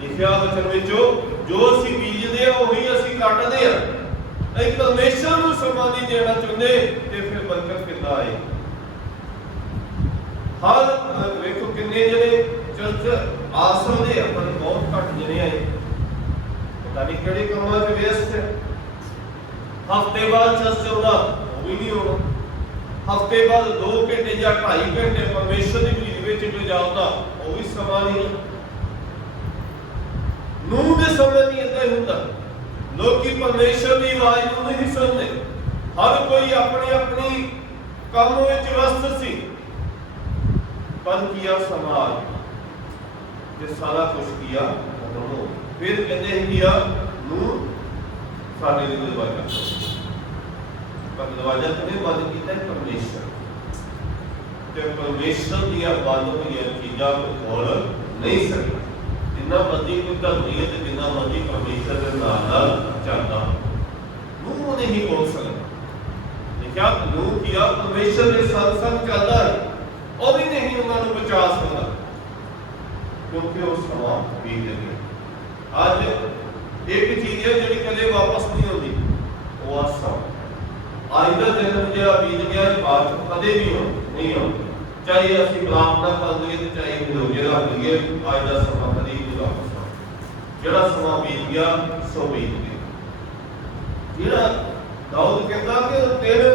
ਲਿਖਿਆ ਵਚਨ ਵਿੱਚੋਂ ਜੋ ਅਸੀਂ ਬੀਜਦੇ ਆ ਉਹੀ ਅਸੀਂ ਕੱਟਦੇ ਆ। ਅਸੀਂ ਪਰਮੇਸ਼ਰ ਨੂੰ ਸਮਾਂ ਨਹੀਂ ਦੇਣਾ ਚਾਹੁੰਦੇ ਤੇ ਫਿਰ ਬਰਕਤ ਕਿੱਦਾਂ ਆਏ। ਹਰ ਵੇਖੋ ਕਿੰਨੇ ਜਿਹੜੇ ਚਰਚ ਆਸਰਾ ਦੇ ਆਪਾਂ ਬਹੁਤ ਘੱਟ ਜਿਹੜੇ ਆਏ, ਪਤਾ ਨਹੀਂ ਕਿਹੜੇ ਕੰਮਾਂ 'ਚ ਵਿਅਸਤ ਹੈ। ਹਫ਼ਤੇ ਬਾਅਦ ਚਰਚ ਆਉਣਾ ਉਹ ਵੀ ਨਹੀਂ ਹੋਣਾ, ਹਫ਼ਤੇ ਬਾਅਦ 2 ਘੰਟੇ ਜਾਂ 2.5 ਘੰਟੇ ਪਰਮੇਸ਼ਰ ਦੀ ਭੀੜ ਵਿੱਚ ਗੁਜ਼ਾਰਨਾ ਉਹ ਵੀ ਸਮਾਂ ਨਹੀਂ। ਨੂੰਹ ਦੇ ਸਮੇਂ ਨਹੀਂ ਏਦਾਂ ਹੀ ਹੁੰਦਾ, ਲੋਕੀ ਪਰਮੇਸ਼ਰ ਦੀ ਆਵਾਜ਼ ਨੂੰ ਨਹੀਂ ਸੁਣਦੇ, ਹਰ ਕੋਈ ਆਪਣੀ ਆਪਣੀ ਕੰਮ ਵਿੱਚ ਵਿਅਸਤ ਸੀ। ਪਰ ਕੀਆ ਸਮਾਜ ਜੇ ਸਾਰਾ ਕੁਝ ਕੀਆ ਖਤਮ ਹੋ, ਫਿਰ ਕਹਿੰਦੇ ਕੀਆ ਨੂੰ ਸਾਡੇ ਲਈ ਦਰਵਾਜ਼ਾ, ਪਰ ਦਰਵਾਜ਼ਾ ਕਿਹਨੇ ਬੰਦ ਕੀਤਾ? ਪਰਮੇਸ਼ਰ। ਤੇ ਪਰਮੇਸ਼ਰ ਦੀਆਂ ਬੰਦ ਹੋਈਆਂ ਚੀਜ਼ਾਂ ਖੋਲ ਨਹੀਂ ਸਕਦਾ। ਜਿੰਨਾ ਮਰਜ਼ੀ ਕੋਈ ਧਰਮੀ ਹੈ ਤੇ ਜਿੰਨਾ ਮਰਜ਼ੀ ਪਰਮੇਸ਼ਰ ਦੇ ਨਾਲ ਚੱਲਦਾ, ਨੂੰ ਨਹੀਂ ਖੋਲ ਸਕਦਾ। ਦੇਖਿਆ ਨੂੰ ਕੀਆ ਪਰਮੇਸ਼ਰ ਦੇ ਸੰਗ ਸੰਗ ਚੱਲਦਾ ਹੈ, ਉਹ ਵੀ ਨਹੀਂ ਉਹਨਾਂ ਨੂੰ ਬਚਾ ਸਕਦਾ, ਕਿਉਂਕਿ ਉਹ ਸਮਾਂ ਬੀਤ ਗਿਆ। ਅੱਜ ਇੱਕ ਚੀਜ਼ ਹੈ ਜਿਹੜੀ ਕਦੇ ਵਾਪਸ ਨਹੀਂ ਆਉਂਦੀ, ਉਹ ਆ ਸਮਾਂ। ਅੱਜ ਦਾ ਦਿਨ ਜਿਹੜਾ ਬੀਤ ਗਿਆ ਬਾਅਦ ਕਦੇ ਵੀ ਨਹੀਂ ਆਉਂਦਾ, ਚਾਹੇ ਅਸੀਂ ਪ੍ਰਾਰਥਨਾ ਕਰ ਲਈਏ ਤੇ ਚਾਹੇ ਰੋਜ਼ੇ ਰੱਖ ਲਈਏ, ਅੱਜ ਦਾ ਸਮਾਂ ਕਦੇ ਨਹੀਂ ਵਾਪਸ ਆਉਂਦਾ। ਜਿਹੜਾ ਸਮਾਂ ਬੀਤ ਗਿਆ ਸੋ ਬੀਤ ਗਿਆ। ਜਿਹੜਾ ਦਾਊਦ ਕਹਿੰਦਾ ਕਿ ਤੇਰੇ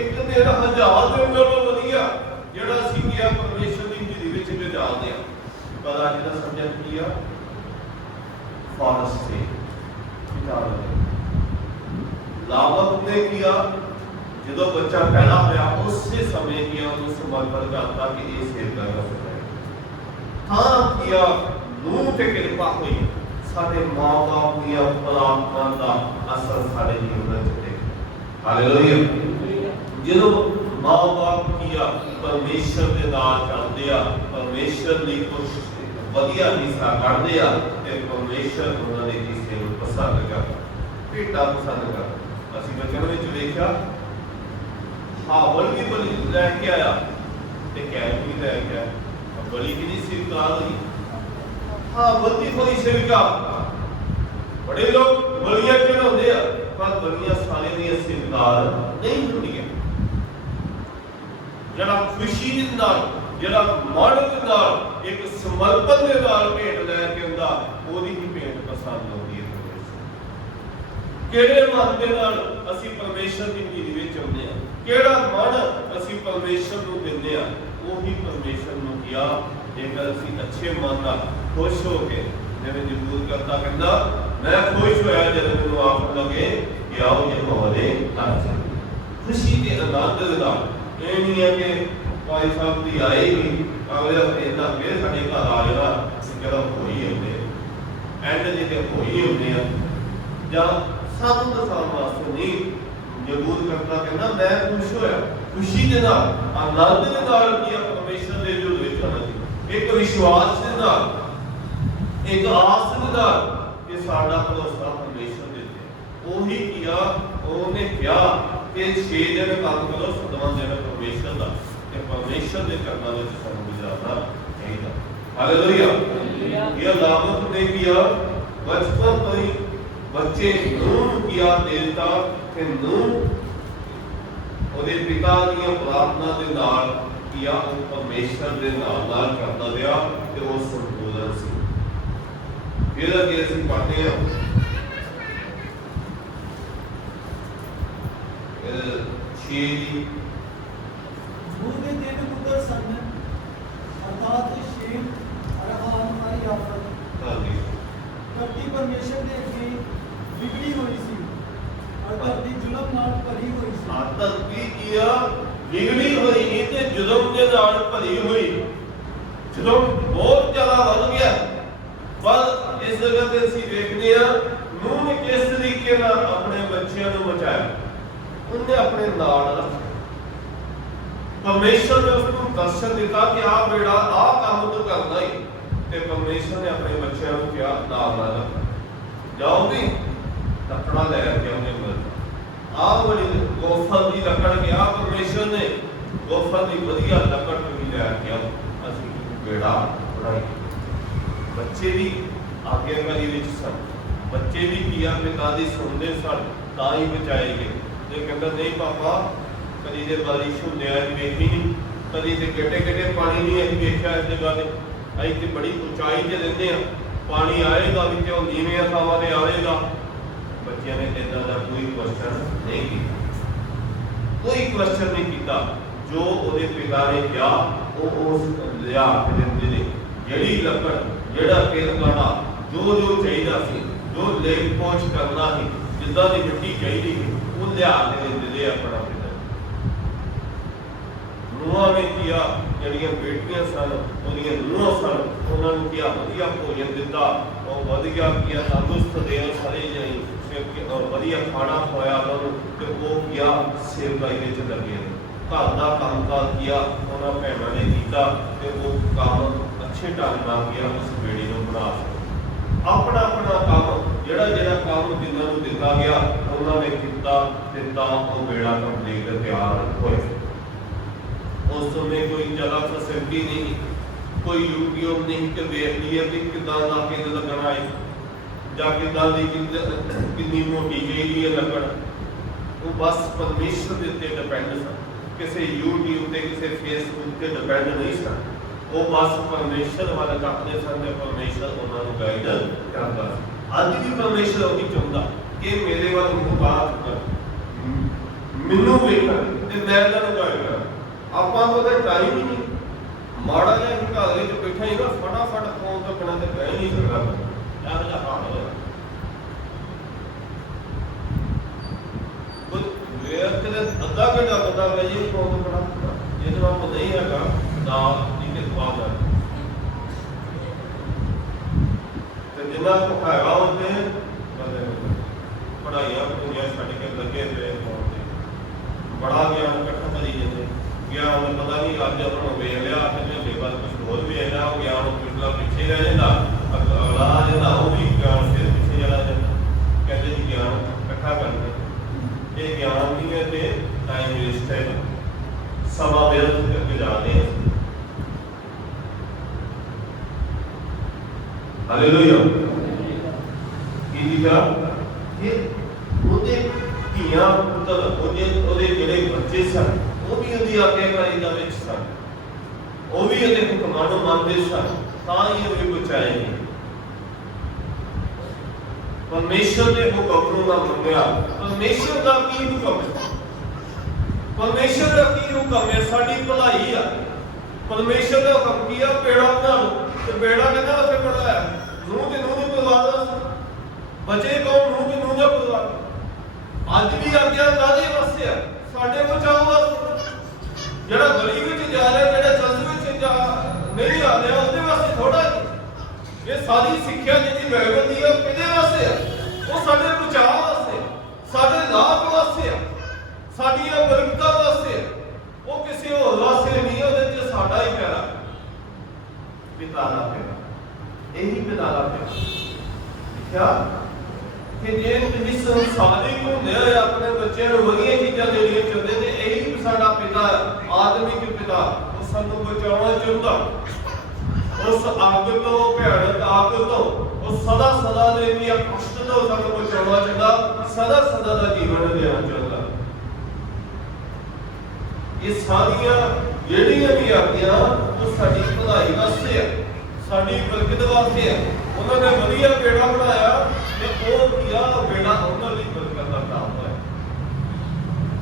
ਇੱਕ ਦਿਨ 1000 ਦਿਨ ਨਾਲੋਂ ਵਧੀਆ ਜਿਹੜਾ ਅਸੀਂ ਗਿਆ ਪਰਮੇਸ਼ਰ ਦੀ ਭੀੜ ਵਿੱਚ ਗੁਜ਼ਾਰਦੇ ਆ। ਪਰ ਅੱਜ ਦਾ ਸਬਜੈਕਟ ਕੀ ਆ? ਫਾਰਸ ਤੇ ਲਾਬਤ ਨੇ ਕੀਆ ਜਦੋਂ ਬੱਚਾ ਪੈਦਾ ਹੋਇਆ ਉਸੇ ਸਮੇਂ ਕੀਆ ਉਹਨੂੰ ਸਮਰਪਣ ਕਰਤਾ ਕਿ ਇਹ ਸੇਵਾ ਕਰ ਸਕੇ। ਹਾਂ ਕੀਆ ਨੂੰਹ ਤੇ ਕਿਰਪਾ ਹੋਈ, ਸਾਡੇ ਮਾਂ-ਬਾਪ ਦੀਆਂ ਪ੍ਰਾਰਥਨਾ ਦਾ ਅਸਰ ਸਾਡੇ ਜੀਵਨ ਵਿੱਚ ਦੇਖੋ। ਹਾਲੇਲੂਇਆ। ਜਦੋਂ ਮਾਂ-ਬਾਪ ਕੀਆ ਪਰਮੇਸ਼ਰ ਦੇ ਨਾਲ ਚੱਲਦੇ ਆ, ਪਰਮੇਸ਼ਰ ਲਈ ਕੁਝ ਵਧੀਆ ਹਿੱਸਾ ਕੱਢਦੇ ਆ ਤੇ ਪਰਮੇਸ਼ਰ ਉਹਨਾਂ ਦੇ ਹਿੱਸੇ ਨੂੰ ਪਸੰਦ ਕਰਦਾ, ਭੇਟਾਂ ਪਸੰਦ ਕਰਦਾ। ਅਸੀਂ ਬਚਨ ਵਿੱਚ ਵੇਖਿਆ ਹਾਵਲ ਵੀ ਬਲੀ ਲੈ ਕੇ ਆਇਆ ਤੇ ਕੈਨ ਵੀ ਲੈ ਕੇ ਆਇਆ। ਬਲੀ ਕਿਹਦੀ ਸਵੀਕਾਰ ਹੋਈ? ਹਾਵਲ ਦੀ ਹੋਈ ਸੇਵਿਕਾ। ਬੜੇ ਲੋਕ ਬਲੀਆਂ ਚੜਾਉਂਦੇ ਆ ਪਰ ਬਲੀਆਂ ਸਾਰੇ ਦੀਆਂ ਸਵੀਕਾਰ ਨਹੀਂ ਹੁੰਦੀਆਂ। ਜਿਹੜਾ ਖੁਸ਼ੀ ਦੇ ਨਾਲ, ਜਿਹੜਾ ਮਨ ਦੇ ਨਾਲ, ਇੱਕ ਸਮਰਪਣ ਦੇ ਨਾਲ ਭੇਟ ਲੈ ਕੇ ਆਉਂਦਾ, ਉਹਦੀ ਹੀ ਭੇਟ ਪਸੰਦ ਆਉਂਦੀ ਹੈ। ਕਿਹੜੇ ਮਨ ਦੇ ਨਾਲ ਅਸੀਂ ਪਰਮੇਸ਼ਰ ਦੀ ਭੀੜ ਵਿੱਚ ਆਉਂਦੇ ਆ, ਕਿਹੜਾ ਮਨ ਅਸੀਂ ਪਰਮੇਸ਼ਰ ਨੂੰ ਦਿੰਦੇ ਆ, ਉਹੀ ਪਰਮੇਸ਼ਰ ਨੂੰ ਕੀਆ। ਜੇਕਰ ਅਸੀਂ ਅੱਛੇ ਮਨ ਨਾਲ ਖੁਸ਼ ਹੋ ਕੇ, ਜਿਵੇਂ ਜਬੂਰ ਕਰਤਾ ਕਹਿੰਦਾ ਮੈਂ ਖੁਸ਼ ਹੋਇਆ ਜਦੋਂ ਮੈਨੂੰ ਆਪ ਲੱਗੇ ਕਿ ਆਓ ਯਹੋਵਾ ਅੱਜ ਖੁਸ਼ੀ ਦੇ ਆਨੰਦ ਦੇ ਨਾਲ। ਇਹ ਨਹੀਂ ਹੈ ਕਿ ਭਾਈ ਸਾਹਿਬ ਦੀ ਆਏਗੀ ਅਗਲੇ ਹਫ਼ਤੇ ਦਾ ਫਿਰ ਸਾਡੇ ਘਰ ਆ ਜਾਣਾ, ਜਦੋਂ ਹੋਈ ਹੁੰਦੇ ਐਂਡ ਜਿਹਦੇ ਹੋਈ ਹੁੰਦੇ ਆ ਜਾਂ ਸਾਨੂੰ ਦਿਖਾਉਣ ਵਾਸਤੇ ਨਹੀਂ। ਜਬੂਰ ਕਰਤਾ ਕਹਿੰਦਾ ਮੈਂ ਖੁਸ਼ ਹੋਇਆ, ਖੁਸ਼ੀ ਦੇ ਨਾਲ, ਆਨੰਦ ਦੇ ਨਾਲ ਕੀ ਪਰਮੇਸ਼ਰ ਦੇ ਜੁੜ ਵਿੱਚ ਹੋਣਾ ਸੀ, ਇੱਕ ਵਿਸ਼ਵਾਸ ਦੇ ਨਾਲ, ਇੱਕ ਆਸ ਦੇ ਨਾਲ ਕਿ ਸਾਡਾ ਭਰੋਸਾ ਪਰਮੇਸ਼ਰ ਦੇ ਉੱਤੇ। ਉਹੀ ਕੀਆ ਉਹਨੇ ਕਿਹਾ ਕਿ 6 ਦਿਨ ਕੰਮ ਕਰੋ, 7ਵਾਂ ਦਿਨ ਪਰਮੇਸ਼ਰ ਦਾ, ਤੇ ਪਰਮੇਸ਼ਰ ਦੇ ਕਰਮਾਂ ਵਿੱਚ ਸਾਨੂੰ ਗੁਜ਼ਾਰਨਾ ਚਾਹੀਦਾ। ਹਾਲੇਲੂਇਆ। ਇਹ ਲਾਮਤ ਨੇ ਕੀਆ ਬਚਪਨ ਤੋਂ ਹੀ ਬੱਚੇ ਨੂੰ ਕੀਆ ਦੇਤਾ ਕਿ ਨੂੰ ਉਹਦੇ ਪਿਤਾ ਦੀਆਂ ਪ੍ਰਾਰਥਨਾ ਦੇ ਨਾਲ ਕੀਆ ਉਹ ਪਰਮੇਸ਼ਰ ਦੇ ਨਾਲ ਕਰਦਾ ਰਿਹਾ ਤੇ ਉਹ ਸੰਪੂਰਨ ਸੀ। ਫਿਰ ਅੱਗੇ ਅਸੀਂ ਪੜ੍ਹਦੇ ਹਾਂ 6 ਦੀ ਨੂਹ ਦੇ 3 ਪੁੱਤਰ ਸਨ, ਅਰਥਾਤ ਸ਼ੇਮ, ਅਰਹਾਮ, ਯਾਫਤ। ਹਾਂਜੀ ਧਰਤੀ ਪਰਮੇਸ਼ਰ ਦੇ ਅੱਗੇ ਵਿਗੜੀ ਹੋਈ ਸੀ ਔਰ ਧਰਤੀ ਜ਼ੁਲਮ ਨਾਲ ਭਰੀ ਹੋਈ ਸੀ। ਧਰਤੀ ਕੀ ਆ? ਵਿਗੜੀ ਹੋਈ ਨਹੀਂ ਤੇ ਜ਼ੁਲਮ ਦੇ ਨਾਲ ਭਰੀ ਹੋਈ। ਜ਼ੁਲਮ ਬਹੁਤ ਜ਼ਿਆਦਾ ਵੱਧ ਗਿਆ। ਪਰ ਇਸ ਜਗ੍ਹਾ ਤੇ ਅਸੀਂ ਵੇਖਦੇ ਆ ਨੂਹ ਨੇ ਕਿਸ ਤਰੀਕੇ ਨਾਲ ਆਪਣੇ ਬੱਚਿਆਂ ਨੂੰ ਬਚਾਇਆ। ਉਹਨੇ ਆਪਣੇ ਨਾਲ ਰੱਖਿਆ। ਪਰਮੇਸ਼ਰ ਨੇ ਉਸ ਨੂੰ ਦਰਸ਼ਨ ਦਿੱਤਾ ਕਿ ਆਹ ਬੇੜਾ ਆਹ ਕੰਮ ਤੂੰ ਕਰਨਾ ਹੀ, ਤੇ ਪਰਮੇਸ਼ਰ ਨੇ ਆਪਣੇ ਬੱਚਿਆਂ ਨੂੰ ਕਿਹਾ ਨਾਲ ਨਾਲ ਜਾਓ ਵੀ ਲੱਕੜਾਂ ਲੈ ਕੇ ਆਉਂਦੇ ਮਰ ਆਹ ਬੜੀ ਗੋਫਰ ਦੀ ਲੱਕੜ ਗਿਆ। ਪਰਮੇਸ਼ਰ ਨੇ ਗੋਫਰ ਦੀ ਵਧੀਆ ਲੱਕੜ ਵੀ ਲੈ ਕੇ ਆਓ, ਅਸੀਂ ਬੇੜਾ ਬਣਾਈ। ਬੱਚੇ ਵੀ ਆਗਿਆਕਾਰੀ ਵਿੱਚ ਸਨ। ਬੱਚੇ ਵੀ ਕੀਆ ਪਿਤਾ ਦੀ ਸੁਣਦੇ ਸਨ ਤਾਂ ਹੀ ਬਚਾਏ ਗਏ। ਤੇ ਕਹਿੰਦਾ ਨਹੀਂ ਪਾਪਾ ਕਦੀ ਦੇ ਬਾਰਿਸ਼ ਹੁੰਦਿਆਂ ਵੇਖੀ ਨਹੀਂ, ਕਦੀ ਤੇ ਕਿੱਡੇ ਪਾਣੀ ਨਹੀਂ ਅਸੀਂ ਵੇਖਿਆ ਇਸ ਜਗ੍ਹਾ ਤੇ। ਅਸੀਂ ਤੇ ਬੜੀ ਉਚਾਈ ਤੇ ਰਹਿੰਦੇ ਆ, ਪਾਣੀ ਆਏਗਾ ਵੀ ਤੇ ਉਹ ਨੀਵੀਆਂ ਥਾਵਾਂ ਤੇ ਆਵੇਗਾ। ਬੱਚਿਆਂ ਨੇ ਇਦਾਂ ਦਾ ਕੋਈ ਕੁਐਸਚਨ ਨਹੀਂ ਕੀਤਾ, ਕੋਈ ਕੁਐਸਚਨ ਨਹੀਂ ਕੀਤਾ। ਜੋ ਉਹਦੇ ਪਿਤਾ ਨੇ ਕਿਹਾ ਉਹ ਉਸ ਲਿਆ ਕੇ ਦਿੰਦੇ ਨੇ। ਜਿਹੜੀ ਲੱਕੜ, ਜਿਹੜਾ ਪੇੜ ਕਾੜਾ, ਜੋ ਚਾਹੀਦਾ ਸੀ, ਜੋ ਲੇਪ ਪਹੁੰਚ ਕਰਨਾ ਸੀ, ਜਿੱਦਾਂ ਦੀ ਮਿੱਟੀ ਚਾਹੀਦੀ ਸੀ, ਉਹ ਲਿਆ ਕੇ ਦਿੰਦੇ ਨੇ ਆਪਣਾ ਪਿਤਾ। ਨੂੰਹਾਂ ਨੇ ਕਿਹਾ, ਜਿਹੜੀਆਂ ਬੇਟੀਆਂ ਸਨ ਉਹਦੀਆਂ ਨੂੰਹਾਂ ਸਨ, ਉਹਨਾਂ ਨੂੰ ਕਿਹਾ ਵਧੀਆ ਭੋਜਨ ਦਿੱਤਾ, ਉਹ ਵਧੀਆ ਕਿਹਾ ਤੰਦਰੁਸਤ ਦੇ ਸਾਰੇ ਜਾਈ ਵਧੀਆ ਖਾਣਾ ਖਵਾਇਆ ਉਹਨਾਂ ਨੂੰ। ਤੇ ਉਹ ਕਿਹਾ ਸੇਵਕਾਈ ਵਿੱਚ ਲੱਗੇ ਨੇ, ਘਰ ਦਾ ਕੰਮਕਾਜ ਕੀਤਾ ਉਹਨਾਂ ਭੈਣਾਂ ਨੇ ਕੀਤਾ ਤੇ ਉਹ ਕੰਮ ਅੱਛੇ ਢੰਗ ਨਾਲ ਗਿਆ। ਉਸ ਬੇੜੀ ਨੂੰ ਬਣਾ ਸਕੇ ਆਪਣਾ ਕੰਮ, ਜਿਹੜਾ ਕੰਮ ਜਿੰਨਾਂ ਨੂੰ ਦਿੱਤਾ ਗਿਆ ਉਹਨਾਂ ਨੇ ਕੀਤਾ ਤੇ ਤਾਂ ਉਹ ਬੇੜਾ ਕੰਪਲੀਟ ਤਿਆਰ ਹੋਇਆ। ਉਸ ਸਮੇਂ ਕੋਈ ਜ਼ਿਆਦਾ ਫੈਸਿਲਿਟੀ ਨਹੀਂ, ਕੋਈ YouTube ਨਹੀਂ ਕਿ ਵੇਖ ਲਈਏ ਵੀ ਕਿੱਦਾਂ ਦਾ ਕਿੰਨੇ ਲੱਗਣਾ ਹੈ ਜਾਂ ਕਿੱਦਾਂ ਦੀ ਕਿੰਨੀ ਮੋਟੀ ਚਾਹੀਦੀ ਹੈ ਲੱਕੜ। ਉਹ ਬਸ ਪਰਮੇਸ਼ਰ ਦੇ ਉੱਤੇ ਡਿਪੈਂਡ ਸਨ, ਕਿਸੇ YouTube ਤੇ ਕਿਸੇ Facebook ਤੇ ਡਿਪੈਂਡ ਨਹੀਂ ਸਨ। ਉਹ ਬਸ ਪਰਮੇਸ਼ਰ ਵੱਲ ਤੱਕਦੇ ਸਨ ਤੇ ਪਰਮੇਸ਼ਰ ਉਹਨਾਂ ਨੂੰ ਗਾਈਡ ਕਰਦਾ। ਅੱਜ ਵੀ ਪਰਮੇਸ਼ਰ ਉਹੀ ਚਾਹੁੰਦਾ ਕਿ ਮੇਰੇ ਵੱਲ ਮੂੰਹ ਬਾਤ ਕਰ, ਮੈਨੂੰ ਵੇਖਣ ਤੇ ਮੈਂ ਇਹਨਾਂ ਨੂੰ ਗਾਈਡ ਕਰਾਂ। ਆਪਾਂ ਨੂੰ ਉਹਦਾ ਟਾਈਮ ਹੀ ਨਹੀਂ, ਮਾੜਾ ਜਿਹਾ ਹੀ ਘਰ ਵਿੱਚ ਬੈਠਾ ਹੀ ਨਾ ਫਟਾਫਟ ਫੋਨ ਤੋਂ ਬਿਨਾਂ ਤੇ ਬਹਿ ਨਹੀਂ ਸਕਦਾ। ਇਹੋ ਜਿਹਾ ਹਾਲ ਹੋਇਆ। ਕਿਤੇ ਅੱਧਾ ਘੰਟਾ ਬੰਦਾ ਬਹਿ ਜੇ ਫੋਨ ਤੋਂ ਬਿਨਾਂ, ਜੇ ਤੁਹਾਨੂੰ ਨਹੀਂ ਹੈਗਾ ਤਾਂ ਇਹਦੇ ਬਾਅਦ ਤੇ ਜਿੰਨਾ ਕੁ ਹੈਗਾ ਉਹਦੇ ਪੜ੍ਹਾਈਆਂ ਪੜ੍ਹਾਈਆਂ ਛੱਡ ਕੇ ਲੱਗੇ ਹੋਏ ਫੋਨ ਤੇ, ਬੜਾ ਗਿਆਨ ਇਕੱਠਾ ਕਰੀ ਜਾਂਦੇ। ਗਿਆਨ ਪਤਾ ਨਹੀਂ ਅੱਜ ਉਹਨਾਂ ਨੂੰ ਵੇਖ ਲਿਆ ਤੇ ਝੰਡੇ ਬਾਅਦ ਕੁਝ ਹੋਰ ਵੀ ਹੈਗਾ, ਉਹ ਗਿਆਨ ਪਿਛਲਾ ਪਿੱਛੇ ਰਹਿ ਜਾਂਦਾ, ਅਗਲਾ ਆ ਜਾਂਦਾ, ਉਹ ਵੀ ਗਿਆਨ ਫਿਰ ਪਿੱਛੇ ਚਲਾ ਜਾਂਦਾ। ਕਹਿੰਦੇ ਜੀ ਗਿਆਨ ਇਕੱਠਾ ਕਰਦੇ, ਇਹ ਗਿਆਨ ਨਹੀਂ ਹੈ ਤੇ ਟਾਈਮ ਵੇਸਟ ਹੈ, ਸਮਾਂ ਬੇਅਦਬ ਕਰਕੇ ਜਾਂਦੇ ਹਾਂ। ਹਾਲੇਲੂਇਆ। ਕੀ ਲਿਖਿਆ ਕਿ ਉਹਦੇ ਧੀਆਂ ਪੁੱਤਰ, ਉਹਦੇ ਜਿਹੜੇ ਬੱਚੇ ਸਨ ਉਹ ਵੀ ਉਹਦੀ ਆਗਿਆਕਾਰੀ ਦਾ ਵਿੱਚ ਸਨ, ਉਹ ਵੀ ਉਹਦੇ ਹੁਕਮਾਂ ਨੂੰ ਮੰਨਦੇ ਸਨ, ਤਾਂ ਹੀ ਉਹ ਵੀ ਬਚਾਏ ਗਏ। ਪਰਮੇਸ਼ਰ ਦੇ ਹੁਕਮ ਨੂੰ ਨਾ ਮੰਨਿਆ। ਪਰਮੇਸ਼ਰ ਦਾ ਕੀ ਹੁਕਮ ਹੈ? ਪਰਮੇਸ਼ਰ ਦਾ ਕੀ ਹੁਕਮ ਹੈ? ਸਾਡੀ ਭਲਾਈ ਆ। ਪਰਮੇਸ਼ਰ ਦਾ ਹੁਕਮ ਕੀ ਆ? ਬੇੜਾ ਬਣਾ ਲਓ। ਤੇ ਬੇੜਾ ਕਹਿੰਦਾ ਅਸੀਂ ਬਣਾਇਆ ਨੂੰਹ ਤੇ ਨੂੰਹ ਦੀ ਪਰਿਵਾਰ ਦਾ, ਬਚੇ ਕੌਣ? ਨੂੰਹ ਤੇ ਨੂੰਹ ਦਾ ਪਰਿਵਾਰ। ਅੱਜ ਵੀ ਆਗਿਆ ਕਾਹਦੇ ਵਾਸਤੇ ਆ? ਸਾਡੇ ਬਚਾਓ ਵਾਸਤੇ। ਜਿਹੜਾ ਗਲੀ ਵਿੱਚ ਜਾ ਰਿਹਾ, ਜਿਹੜਾ ਚੰਦ ਵਿੱਚ ਜਾ ਨਹੀਂ ਆ ਰਿਹਾ, ਉਹਦੇ ਵਾਸਤੇ ਥੋੜਾ ਜੀ। ਇਹ ਸਾਰੀ ਸਿੱਖਿਆ ਜਿਹੜੀ ਬਾਈਬਲ ਦੀ ਹੈ ਉਹ ਕਿਹਦੇ ਵਾਸਤੇ ਆ? ਉਹ ਸਾਡੇ ਬਚਾਅ ਵਾਸਤੇ, ਸਾਡੇ ਲਾਭ ਵਾਸਤੇ ਆ, ਸਾਡੀਆਂ ਬਰਕਤਾਂ ਵਾਸਤੇ ਆ। ਉਹ ਕਿਸੇ ਹੋਰ ਵਾਸਤੇ ਨਹੀਂ। ਉਹਦੇ ਚ ਸਾਡਾ ਹੀ ਪਿਆਰਾ ਪਿਤਾ ਦਾ ਪਿਆਰਾ, ਇਹੀ ਪਿਤਾ ਦਾ ਪਿਆਰਾ ਲਿਖਿਆ ਕਿ ਜੇ ਤੁਸੀਂ ਸੰਸਾਰਿਕ ਹੁੰਦੇ ਹੋਏ ਆਪਣੇ ਬੱਚਿਆਂ ਨੂੰ ਵਧੀਆ ਚੀਜ਼ਾਂ ਦੇਣੀਆਂ ਚਾਹੁੰਦੇ ਤੇ ਇਹੀ ਸਾਡਾ ਪਿਤਾ, ਆਦਮਿਕ ਪਿਤਾ, ਉਹ ਸਾਨੂੰ ਬਚਾਉਣਾ ਚਾਹੁੰਦਾ ਉਸ ਅੱਗ ਤੋਂ, ਭਿਆਨਕ ਅੱਗ ਤੋਂ, ਉਹ ਸਦਾ ਦੇ ਲਈ ਕਸ਼ਟ ਤੋਂ ਸਾਨੂੰ ਬਚਾਉਣਾ ਚਾਹੁੰਦਾ, ਸਦਾ ਦਾ ਜੀਵਨ ਦੇਣਾ ਚਾਹੁੰਦਾ। ਇਹ ਸਾਰੀਆਂ ਜਿਹੜੀਆਂ ਵੀ ਆਗਿਆ ਉਹ ਸਾਡੀ ਭਲਾਈ ਵਾਸਤੇ ਆ, ਸਾਡੀ ਬਰਕਤ ਵਾਸਤੇ ਆ। ਉਹਨਾਂ ਨੇ ਵਧੀਆ ਬੇੜਾ ਬਣਾਇਆ ਤੇ ਉਹ ਕਿਹਾ ਬੇੜਾ ਉਹਨਾਂ ਲਈ ਬਰਕਤ ਦਾ ਕੰਮ ਹੋਇਆ।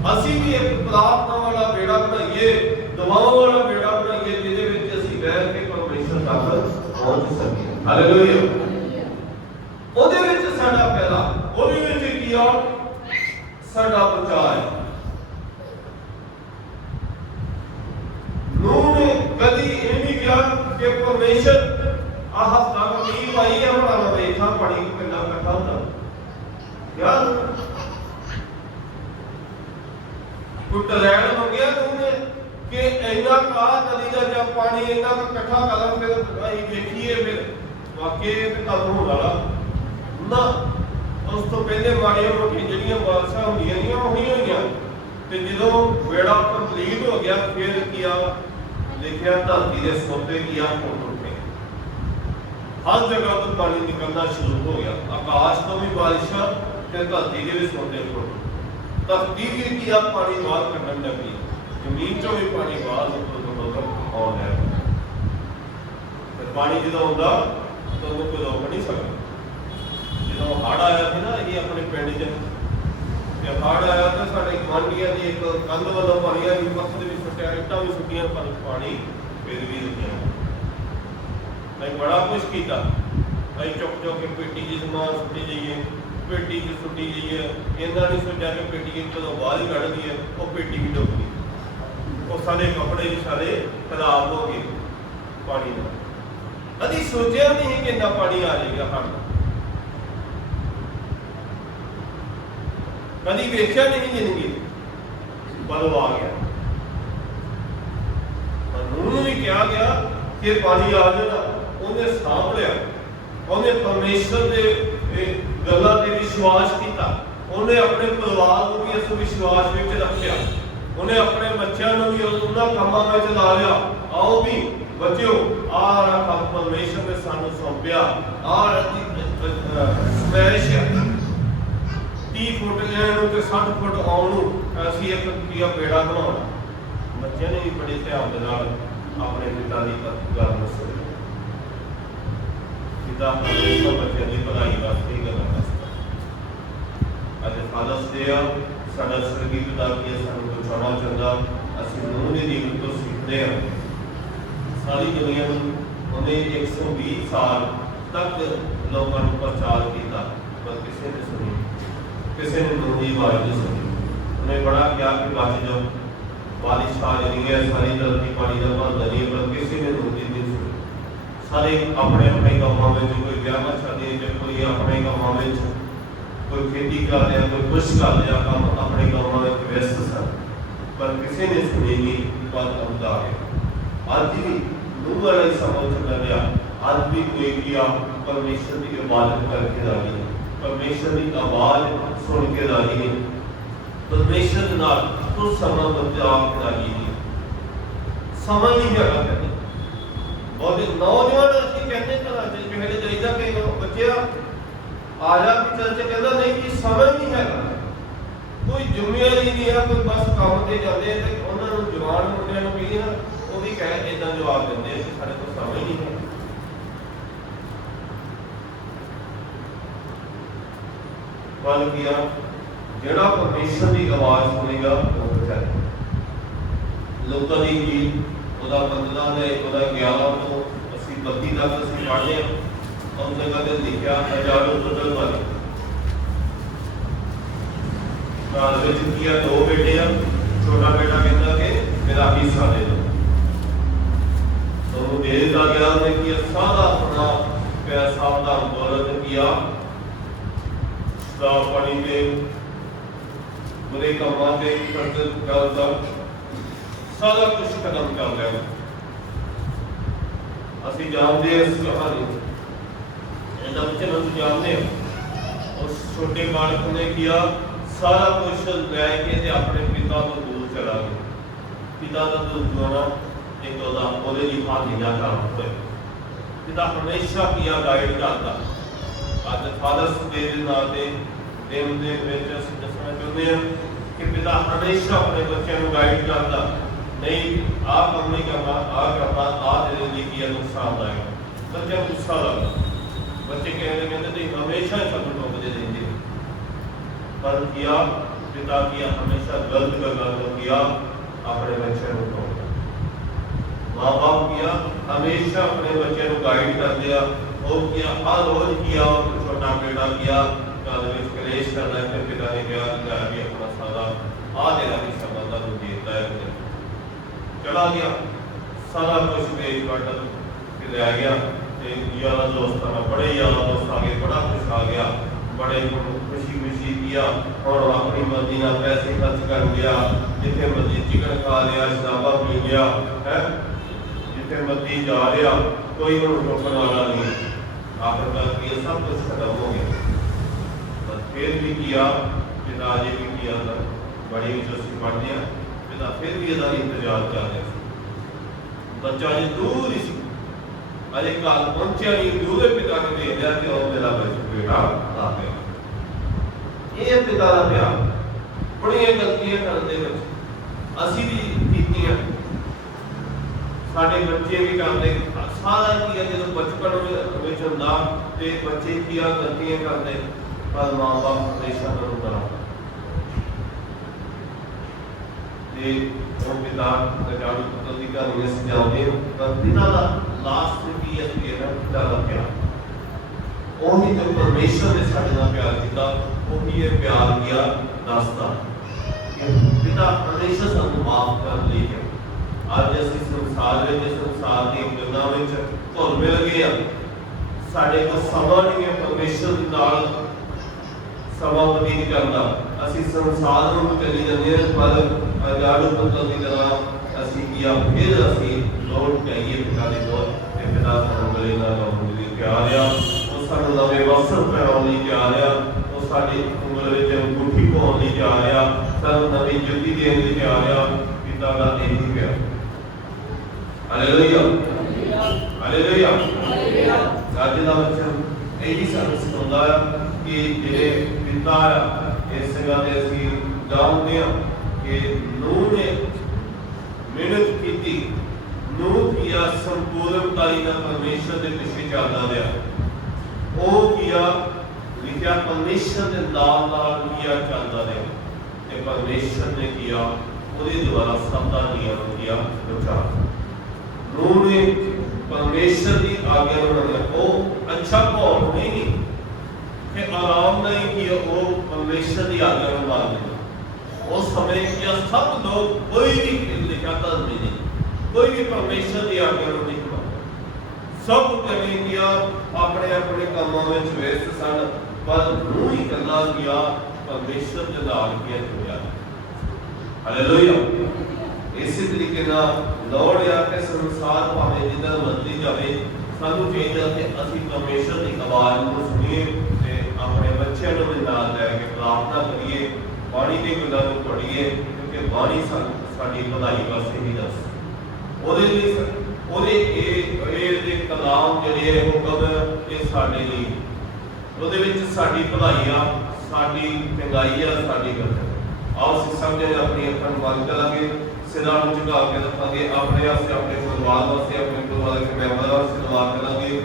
ਅਸੀਂ ਵੀ ਇੱਕ ਪ੍ਰਾਰਥਨਾ ਵਾਲਾ ਬੇੜਾ ਬਣਾਈਏ, ਦੁਆਵਾਂ ਵਾਲਾ ਬੇੜਾ ਬਣਾਈਏ, ਜਿਹਦੇ ਵਿੱਚ ਅਸੀਂ ਬੈਠ ਕੇ ਪਰਮੇਸ਼ਰ ਤੱਕ ਪਹੁੰਚ ਸਕੀਏ। ਹਾਲੇਲੂਇਆ। ਉਹਦੇ ਵਿੱਚ ਸਾਡਾ ਪਹਿਲਾ, ਉਹਦੇ ਵਿੱਚ ਕੀ ਆ? ਸਾਡਾ ਬਚਾਅ ਹੈ। ਨੂਹ ਨੇ ਕਦੀ ਇਹ ਨਹੀਂ ਕਿਹਾ ਕਿ ਪਰਮੇਸ਼ਰ ਆਹ ਹਫਤਾ ਮੀਂਹ ਪਾਈ ਹੈ, ਹੁਣ ਆ ਵੇਖਾਂ ਪਾਣੀ ਕਿੰਨਾ ਇਕੱਠਾ ਹੁੰਦਾ। ਯਾਰ ਕੋਈ ਟਰੈਣ ਮੰਗਿਆ ਨੂਹ ਨੇ ਕਿ ਇੰਨਾ ਕਾਹ ਨਦੀ ਦਾ ਜਾਂ ਪਾਣੀ ਇੰਨਾ ਇਕੱਠਾ ਕਰ ਫਿਰ ਅਸੀਂ ਵੇਖੀਏ ਫਿਰ ਵਾਕਈ ਇਹ ਕੰਮ ਹੋਣ ਵਾਲਾ ਨਾ। ਉਸ ਤੋਂ ਪਹਿਲੇ ਮਾੜੀਆਂ ਮੋਟੀਆਂ ਜਿਹੜੀਆਂ ਬਾਰਿਸ਼ਾਂ ਹੁੰਦੀਆਂ ਨਹੀਂ ਉਹ ਹੋਈਆਂ, ਤੇ ਜਦੋਂ ਵੇੜਾ ਕੰਪਲੀਟ ਹੋ ਗਿਆ ਫਿਰ ਕੀ ਆ ਲਿਖਿਆ, ਧਰਤੀ ਦੇ ਸੋਤੇ ਕੀ ਆ ਫੁੱਟ ਉੱਠੇ, ਹਰ ਜਗ੍ਹਾ ਤੋਂ ਪਾਣੀ ਨਿਕਲਣਾ ਸ਼ੁਰੂ ਹੋ ਗਿਆ। ਆਕਾਸ਼ ਤੋਂ ਵੀ ਬਾਰਿਸ਼ਾਂ ਤੇ ਧਰਤੀ ਦੇ ਵੀ ਸੋਤੇ ਫੁੱਟ, ਧਰਤੀ ਵੀ ਕੀ ਆ ਪਾਣੀ ਬਾਹਰ ਕੱਢਣ ਲੱਗੀ, ਜ਼ਮੀਨ ਚੋਂ ਵੀ ਪਾਣੀ ਬਾਹਰ ਆਉਣ ਲੱਗਾ। ਤੇ ਪਾਣੀ ਜਦੋਂ ਆਉਂਦਾ ਤਾਂ ਉਹਨੂੰ ਕੋਈ ਰੋਕ ਨਹੀਂ ਸਕਦਾ। ਜਦੋਂ ਹੜ੍ਹ ਆਇਆ ਸੀ ਨਾ ਇਹ ਆਪਣੇ ਪਿੰਡ 'ਚ, ਤੇ ਹੜ੍ਹ ਆਇਆ ਤਾਂ ਸਾਡੇ ਗੁਆਂਢੀਆਂ ਦੀ ਇੱਕ ਕੰਧ ਵੱਲੋਂ ਪਾਣੀ ਆ, ਪੱਥਰ ਦੇ ਵਿੱਚ ਸੁੱਟਿਆ, ਇੱਟਾਂ ਵੀ ਸੁੱਟੀਆਂ, ਪਰ ਪਾਣੀ ਫਿਰ ਵੀ ਰੁਕਿਆ। ਅਸੀਂ ਬੜਾ ਕੁਛ ਕੀਤਾ, ਅਸੀਂ ਚੁੱਕ ਚੁੱਕ ਕੇ ਪੇਟੀ 'ਚ ਸਮਾਨ ਸੁੱਟੀ ਜਾਈਏ, ਪੇਟੀ 'ਚ ਸੁੱਟੀ ਜਾਈਏ। ਇਹਨਾਂ ਨੇ ਸੋਚਿਆ ਕਿ ਪੇਟੀ ਜਦੋਂ ਬਾਹਰ ਹੀ ਕੱਢ ਦਈਏ, ਉਹ ਪੇਟੀ ਵੀ ਡੁੱਬ ਗਈ, ਉਹ ਸਾਡੇ ਕੱਪੜੇ ਵੀ ਸਾਰੇ ਖਰਾਬ ਹੋ ਗਏ ਪਾਣੀ ਨਾਲ। ਅਸੀਂ ਸੋਚਿਆ ਨਹੀਂ ਕਿ ਇੰਨਾ ਪਾਣੀ ਆ ਜਾਏਗਾ ਹੜ੍ਹ ਦਾ, ਕਦੀ ਵੇਖਿਆ ਨਹੀਂ ਜ਼ਿੰਦਗੀ, ਪਰ ਉਹ ਆ ਗਿਆ। ਨੂਹ ਨੂੰ ਵੀ ਕਿਹਾ ਗਿਆ ਕਿ ਪਾਣੀ ਆ ਜਾਣਾ, ਉਹਨੇ ਸਾਂਭ ਲਿਆ, ਉਹਨੇ ਪਰਮੇਸ਼ਰ ਦੇ ਗੱਲਾਂ ਤੇ ਵਿਸ਼ਵਾਸ ਕੀਤਾ, ਉਹਨੇ ਆਪਣੇ ਪਰਿਵਾਰ ਨੂੰ ਵੀ ਇਸ ਵਿਸ਼ਵਾਸ ਵਿੱਚ ਰੱਖਿਆ, ਉਹਨੇ ਆਪਣੇ ਬੱਚਿਆਂ ਨੂੰ ਵੀ ਉਹਨਾਂ ਕੰਮਾਂ ਵਿੱਚ ਲਾ ਲਿਆ। ਆਓ ਵੀ ਬੱਚਿਓ, ਆਹ ਕੰਮ ਪਰਮੇਸ਼ਰ ਨੇ ਸਾਨੂੰ ਸੌਂਪਿਆ, ਆਹ ਸਮੈਸ਼ 30 ਫੁੱਟ ਲੈਣ ਨੂੰ ਤੇ 60 ਫੁੱਟ ਆਉਣ ਨੂੰ ਅਸੀਂ ਇੱਕ ਕੀ ਬੇੜਾ ਬਣਾਉਣਾ। ਬੱਚਿਆਂ ਨੇ ਵੀ ਬੜੇ ਧਿਆਨ ਦੇ ਨਾਲ ਆਪਣੇ ਪਿਤਾ ਦੀ ਗੱਲ ਨੂੰ ਸੁਣੀ। ਪਿਤਾ ਪਰਮੇਸ਼ਰ ਬੱਚਿਆਂ ਦੀ ਭਲਾਈ ਵਾਸਤੇ ਹੀ ਗੱਲਾਂ ਦੱਸਦਾ। ਅੱਜ ਫਾਦਰਸ ਡੇ ਆ, ਸਾਡਾ ਸਵਰਗੀ ਪਿਤਾ ਕੀ ਸਾਨੂੰ ਬਚਾਉਣਾ ਚਾਹੁੰਦਾ। ਅਸੀਂ ਨੂਹ ਦੀ ਨੀਂਹ ਤੋਂ ਸਿੱਖਦੇ ਹਾਂ। ਸਾਰੀ ਦੁਨੀਆ ਨੂੰ ਉਹਨੇ 120 ਸਾਲ ਤੱਕ ਲੋਕਾਂ ਨੂੰ ਪ੍ਰਚਾਰ ਕੀਤਾ, ਪਰ ਕਿਸੇ ਨੇ ਸੁਣੀ, ਕਿਸੇ ਨੇ ਨੂਹ ਦੀ ਆਵਾਜ਼ ਨਹੀਂ ਸੁਣੀ। ਉਹਨੇ ਬੜਾ ਕਿਹਾ ਕਿ ਬਚ ਜਾਓ, ਬਾਰਿਸ਼ ਆ ਜਾਣੀ ਹੈ, ਸਾਰੀ ਧਰਤੀ ਪਾਣੀ ਦਾ ਭਰ ਜਾਣੀ ਹੈ, ਪਰ ਕਿਸੇ ਨੇ ਨੂਹ ਦੀ ਨਹੀਂ ਸੁਣੀ। ਸਾਰੇ ਆਪਣੇ ਆਪਣੇ ਕੰਮਾਂ ਵਿੱਚ, ਕੋਈ ਵਿਆਹਾਂ ਸ਼ਾਦੀਆਂ 'ਚ, ਕੋਈ ਆਪਣੇ ਕੰਮਾਂ ਵਿੱਚ, ਕੋਈ ਖੇਤੀ ਕਰ ਰਿਹਾ, ਕੋਈ ਕੁਛ ਕਰ ਰਿਹਾ, ਕੰਮ ਆਪਣੇ ਕੰਮਾਂ ਵਿੱਚ ਵਿਅਸਤ ਸਨ, ਪਰ ਕਿਸੇ ਨੇ ਸੁਣੀ ਨਹੀਂ। ਪਰ ਆਉਂਦਾ ਹੈ ਅੱਜ ਵੀ ਨੂਹ ਵਾਲਾ ਹੀ ਸਮਾਂ ਚੱਲ ਰਿਹਾ। ਅੱਜ ਵੀ ਕੋਈ ਕਿਹਾ ਪਰਮੇਸ਼ਰ ਦੀ ਇਬਾਦਤ ਕਰਕੇ ਰਾਜੀ ਹੈ, ਪਰਮੇਸ਼ਰ ਦੀ ਆਵਾਜ਼ ਸੁਣ ਕੇ ਰਾਜੀ ਹੈ, ਪਰਮੇਸ਼ਰ ਦੇ ਨਾਲ ਕੁਝ ਸਮਾਂ ਬਚਾ ਕੇ ਰਾਜੀ ਹੈ। ਸਮਾਂ ਨਹੀਂ ਹੈਗਾ ਕਹਿੰਦੇ ਬਹੁਤੇ ਨੌਜਵਾਨ ਅਸੀਂ ਕਹਿੰਦੇ ਘਰਾਂ 'ਚ ਜਿਹੜੇ ਚਾਹੀਦਾ ਕਿ ਬੱਚਿਆ ਆ ਜਾ ਵੀ ਚੱਲ ਚ, ਕਹਿੰਦਾ ਨਹੀਂ ਜੀ ਸਮਾਂ ਨਹੀਂ ਹੈਗਾ, ਕੋਈ ਜ਼ਿੰਮੇਵਾਰੀ ਨਹੀਂ ਹੈ, ਕੋਈ ਬਸ ਕੰਮ ਤੇ ਜਾਂਦੇ ਤੇ ਉਹਨਾਂ ਨੂੰ ਜਵਾਨ ਮੁੰਡਿਆਂ ਨੂੰ ਵੀ ਨਾ ਉਹ ਵੀ ਕਹੇ ਇਦਾਂ ਜਵਾਬ ਦਿੰਦੇ ਕਿ ਸਾਡੇ ਕੋਲ ਸਮਾਂ ਹੀ ਨਹੀਂ ਹੈ। ਗੱਲ ਕੀ ਆ, ਜਿਹੜਾ ਪਰਮੇਸ਼ਰ ਦੀ ਆਵਾਜ਼ ਸੁਣੇਗਾ ਉਹ ਬਚਾਏ। ਲੋਕਾਂ ਦੀ ਵੀ ਉਹਦਾ 15 ਦੇ ਉਹਦਾ 11 ਤੋਂ ਅਸੀਂ 32 ਤੱਕ ਅਸੀਂ ਪੜ੍ਹਦੇ ਹਾਂ। ਉਸ ਜਗ੍ਹਾ ਤੇ ਲਿਖਿਆ ਹਜ਼ਾਰੋਂ ਬਦਲ ਵਾਲੇ ਘਰ ਵਿੱਚ ਕੀ ਆ, 2 ਬੇਟੇ ਆ। ਛੋਟਾ ਬੇਟਾ ਕਹਿੰਦਾ ਕਿ ਮੇਰਾ ਹਿੱਸਾ ਦੇ ਦਿਓ, ਉਹਨੂੰ ਦੇ ਦਿੱਤਾ ਗਿਆ। ਉਹਨੇ ਕੀ ਸਾਰਾ ਆਪਣਾ ਪੈਸਾ ਦਾ ਦੌਲਤ ਕੀ ਆ ਸ਼ਰਾਬ ਪਾਣੀ ਤੇ ਬੁਰੇ ਕੰਮਾਂ ਤੇ ਖਰਚ ਕਰਦਾ, ਸਾਰਾ ਕੁਝ ਖਤਮ ਕਰ ਲਿਆ। ਅਸੀਂ ਜਾਣਦੇ ਇਸ ਕਹਾਣੀ ਨੂੰ, ਇਹਨਾਂ ਬੱਚੇ ਨੂੰ ਜਾਣਦੇ ਹਾਂ। ਉਸ ਛੋਟੇ ਬਾਲਕ ਨੇ ਕਿਹਾ ਸਾਰਾ ਕੁਝ ਲੈ ਕੇ ਤੇ ਆਪਣੇ ਪਿਤਾ ਤੋਂ ਦੂਰ ਚਲਾ ਗਿਆ। ਪਿਤਾ ਦਾ ਦੂਰ ਜਾਣਾ ਇੱਕ ਉਹਦੇ ਲਈ ਭਾਗੀਦਾ ਕੰਮ ਹੋਇਆ। ਪਿਤਾ ਹਮੇਸ਼ਾ ਕੀਆ ਗਾਈਡ ਕਰਦਾ। ਅੱਜ ਫਾਦਰਸ ਡੇ ਦੇ ਨਾਂ ਤੇ ਦਿਨ ਦੇ ਵਿੱਚ ਅਸੀਂ ਦੱਸਣਾ ਚਾਹੁੰਦੇ ਹਾਂ ਕਿ ਪਿਤਾ ਹਮੇਸ਼ਾ ਆਪਣੇ ਬੱਚਿਆਂ ਨੂੰ ਗਾਈਡ ਕਰਦਾ। ਨਹੀਂ ਆਹ ਕੰਮ ਨਹੀਂ ਕਰਨਾ, ਆਹ ਕਰਨਾ, ਆਹ ਤੇਰੇ ਲਈ ਕੀ ਨੁਕਸਾਨਦਾਇਕ। ਬੱਚਿਆਂ ਨੂੰ ਗੁੱਸਾ ਲੱਗਦਾ, ਬੱਚੇ ਕਹਿੰਦੇ ਤੁਸੀਂ ਹਮੇਸ਼ਾ ਹੀ ਸਾਨੂੰ ਟੋਕਦੇ ਰਹਿੰਦੇ। ਪਰ ਕਿਹਾ पिता किया हमेशा गलत गल्लां को किया अपने बच्चों को तोड़दा। माँ बाप किया हमेशा अपने बच्चे को गाइड कर दिया, वो किया हर रोज किया, छोटा बेटा किया घर में कलेश करना है, फिर पिता ने कहा कि अपना सारा आ तेरा भी संबंध तू देता है, चला गया सारा कुछ बेच बाटल फिर रह गया। यारा दोस्त बड़े यारा दोस्त आ गए, बड़ा कुछ आ गया, बड़े खुशी खुशी किया और अपनी मर्जी ना पैसे खर्च कर लिया, जिथे मर्जी चिकन खा लिया, शराबा पी लिया है, जिथे मर्जी जा रहा, कोई रोकने वाला नहीं। आखिरकार ये सब कुछ खत्म हो गया। पर फिर भी किया पिताजी भी किया था, बड़ी उच्च पढ़ने पिता फिर भी इसका इंतजार कर रहे बच्चा जी दूर ही अजे काल पहुंचा नहीं, दूर पिता ने देख लिया कि और मेरा बेटा आ गया। ये पिता का प्यार बड़िया गलतियां करते असी भी कीतियां, साडे बच्चे भी करते, सारा किया जो बचपन में हुंदा ते बच्चे किया गलतियां करते, पर माँ बाप हमेशा उन्होंने डरा वो पिता जाड़ू पुत्र की कहानी समझाते पर पिता का लास्ट की है पिता का प्यार, वही जो परमेश्वर ने साडे नाल प्यार किया वही ये प्यार किया दसदा पिता हमेशा सानू माफ कर ली है। अज असीं संसार दी गल्लां विच घुल मिल गए हैं, साडे कोल समां नहीं है परमेश्वर दे नाल समां बतीत करदा, असीं संसार नूं चली जांदे हां, पर जाड़ू पुत्र की तरह असीं किया फिर असीं लौट जाइए पिता दे कोल ते पिता सानू गले नाल लाउण लई तैयार आ, वो सानू नवे वस्त्र पहनाउण लई तैयार आ, वो साडी उंगल विच अंगूठी पाउण लई तैयार आ, सानू नवी जुत्ती देण लई तैयार आ। पिता दा यही प्यार। Hallelujah hallelujah hallelujah. अज दा वचन यही सानू सिखाउंदा है कि जिहड़े पिता इस गल ते असीं जाणदे हां कि नूह ने मेहनत की, नूह किया संपूर्णताई ना परमेश्वर के पिछे चलता रहा, वो किया लिखा परमेश्वर के नाल नाल किया चलता रहा ते परमेश्वर ने किया उसके द्वारा सबका नियम किया बचा। नूह ने परमेश्वर की आज्ञा मनया, वो अच्छा भौल नहीं कि आराम नहीं किया, वो परमेश्वर की आज्ञा में मान लिया। उस समय किया सब लोग कोई भी लिखा धर्मी नहीं, कोई भी परमेश्वर की आज्ञा नहीं मानता, सब जने किया अपने अपने कामों में व्यस्त सन, पर नूह ही कला किया परमेश्वर के नाल किया जुड़िया। हालेलुया। इसी तरीके ना लौड़ या के संसार भावे जिधर मर्जी जावे, सानू चाहिए कि असीं परमेश्वर की आवाज़ को सुनिए ते अपने बच्चों को भी नाल लैके प्रार्थना करिए, बाणी की गल्लां नूं पढ़िए, क्योंकि बाणी साडी भलाई वास्ते ही दस ओदे लई ओदे ए कलाम जिहड़े हुकम ये साडे लई ओदे विच साडी भलाई आ, साडी चंगाई आ, साडी बरकत। आओ असीं समझे अपनी अखां बंद करांगे, सिरां नूं झुका के रखांगे, अपने वास्ते अपने परिवार वास्ते अपने परिवार के मैंबर वास्ते दुआ करांगे।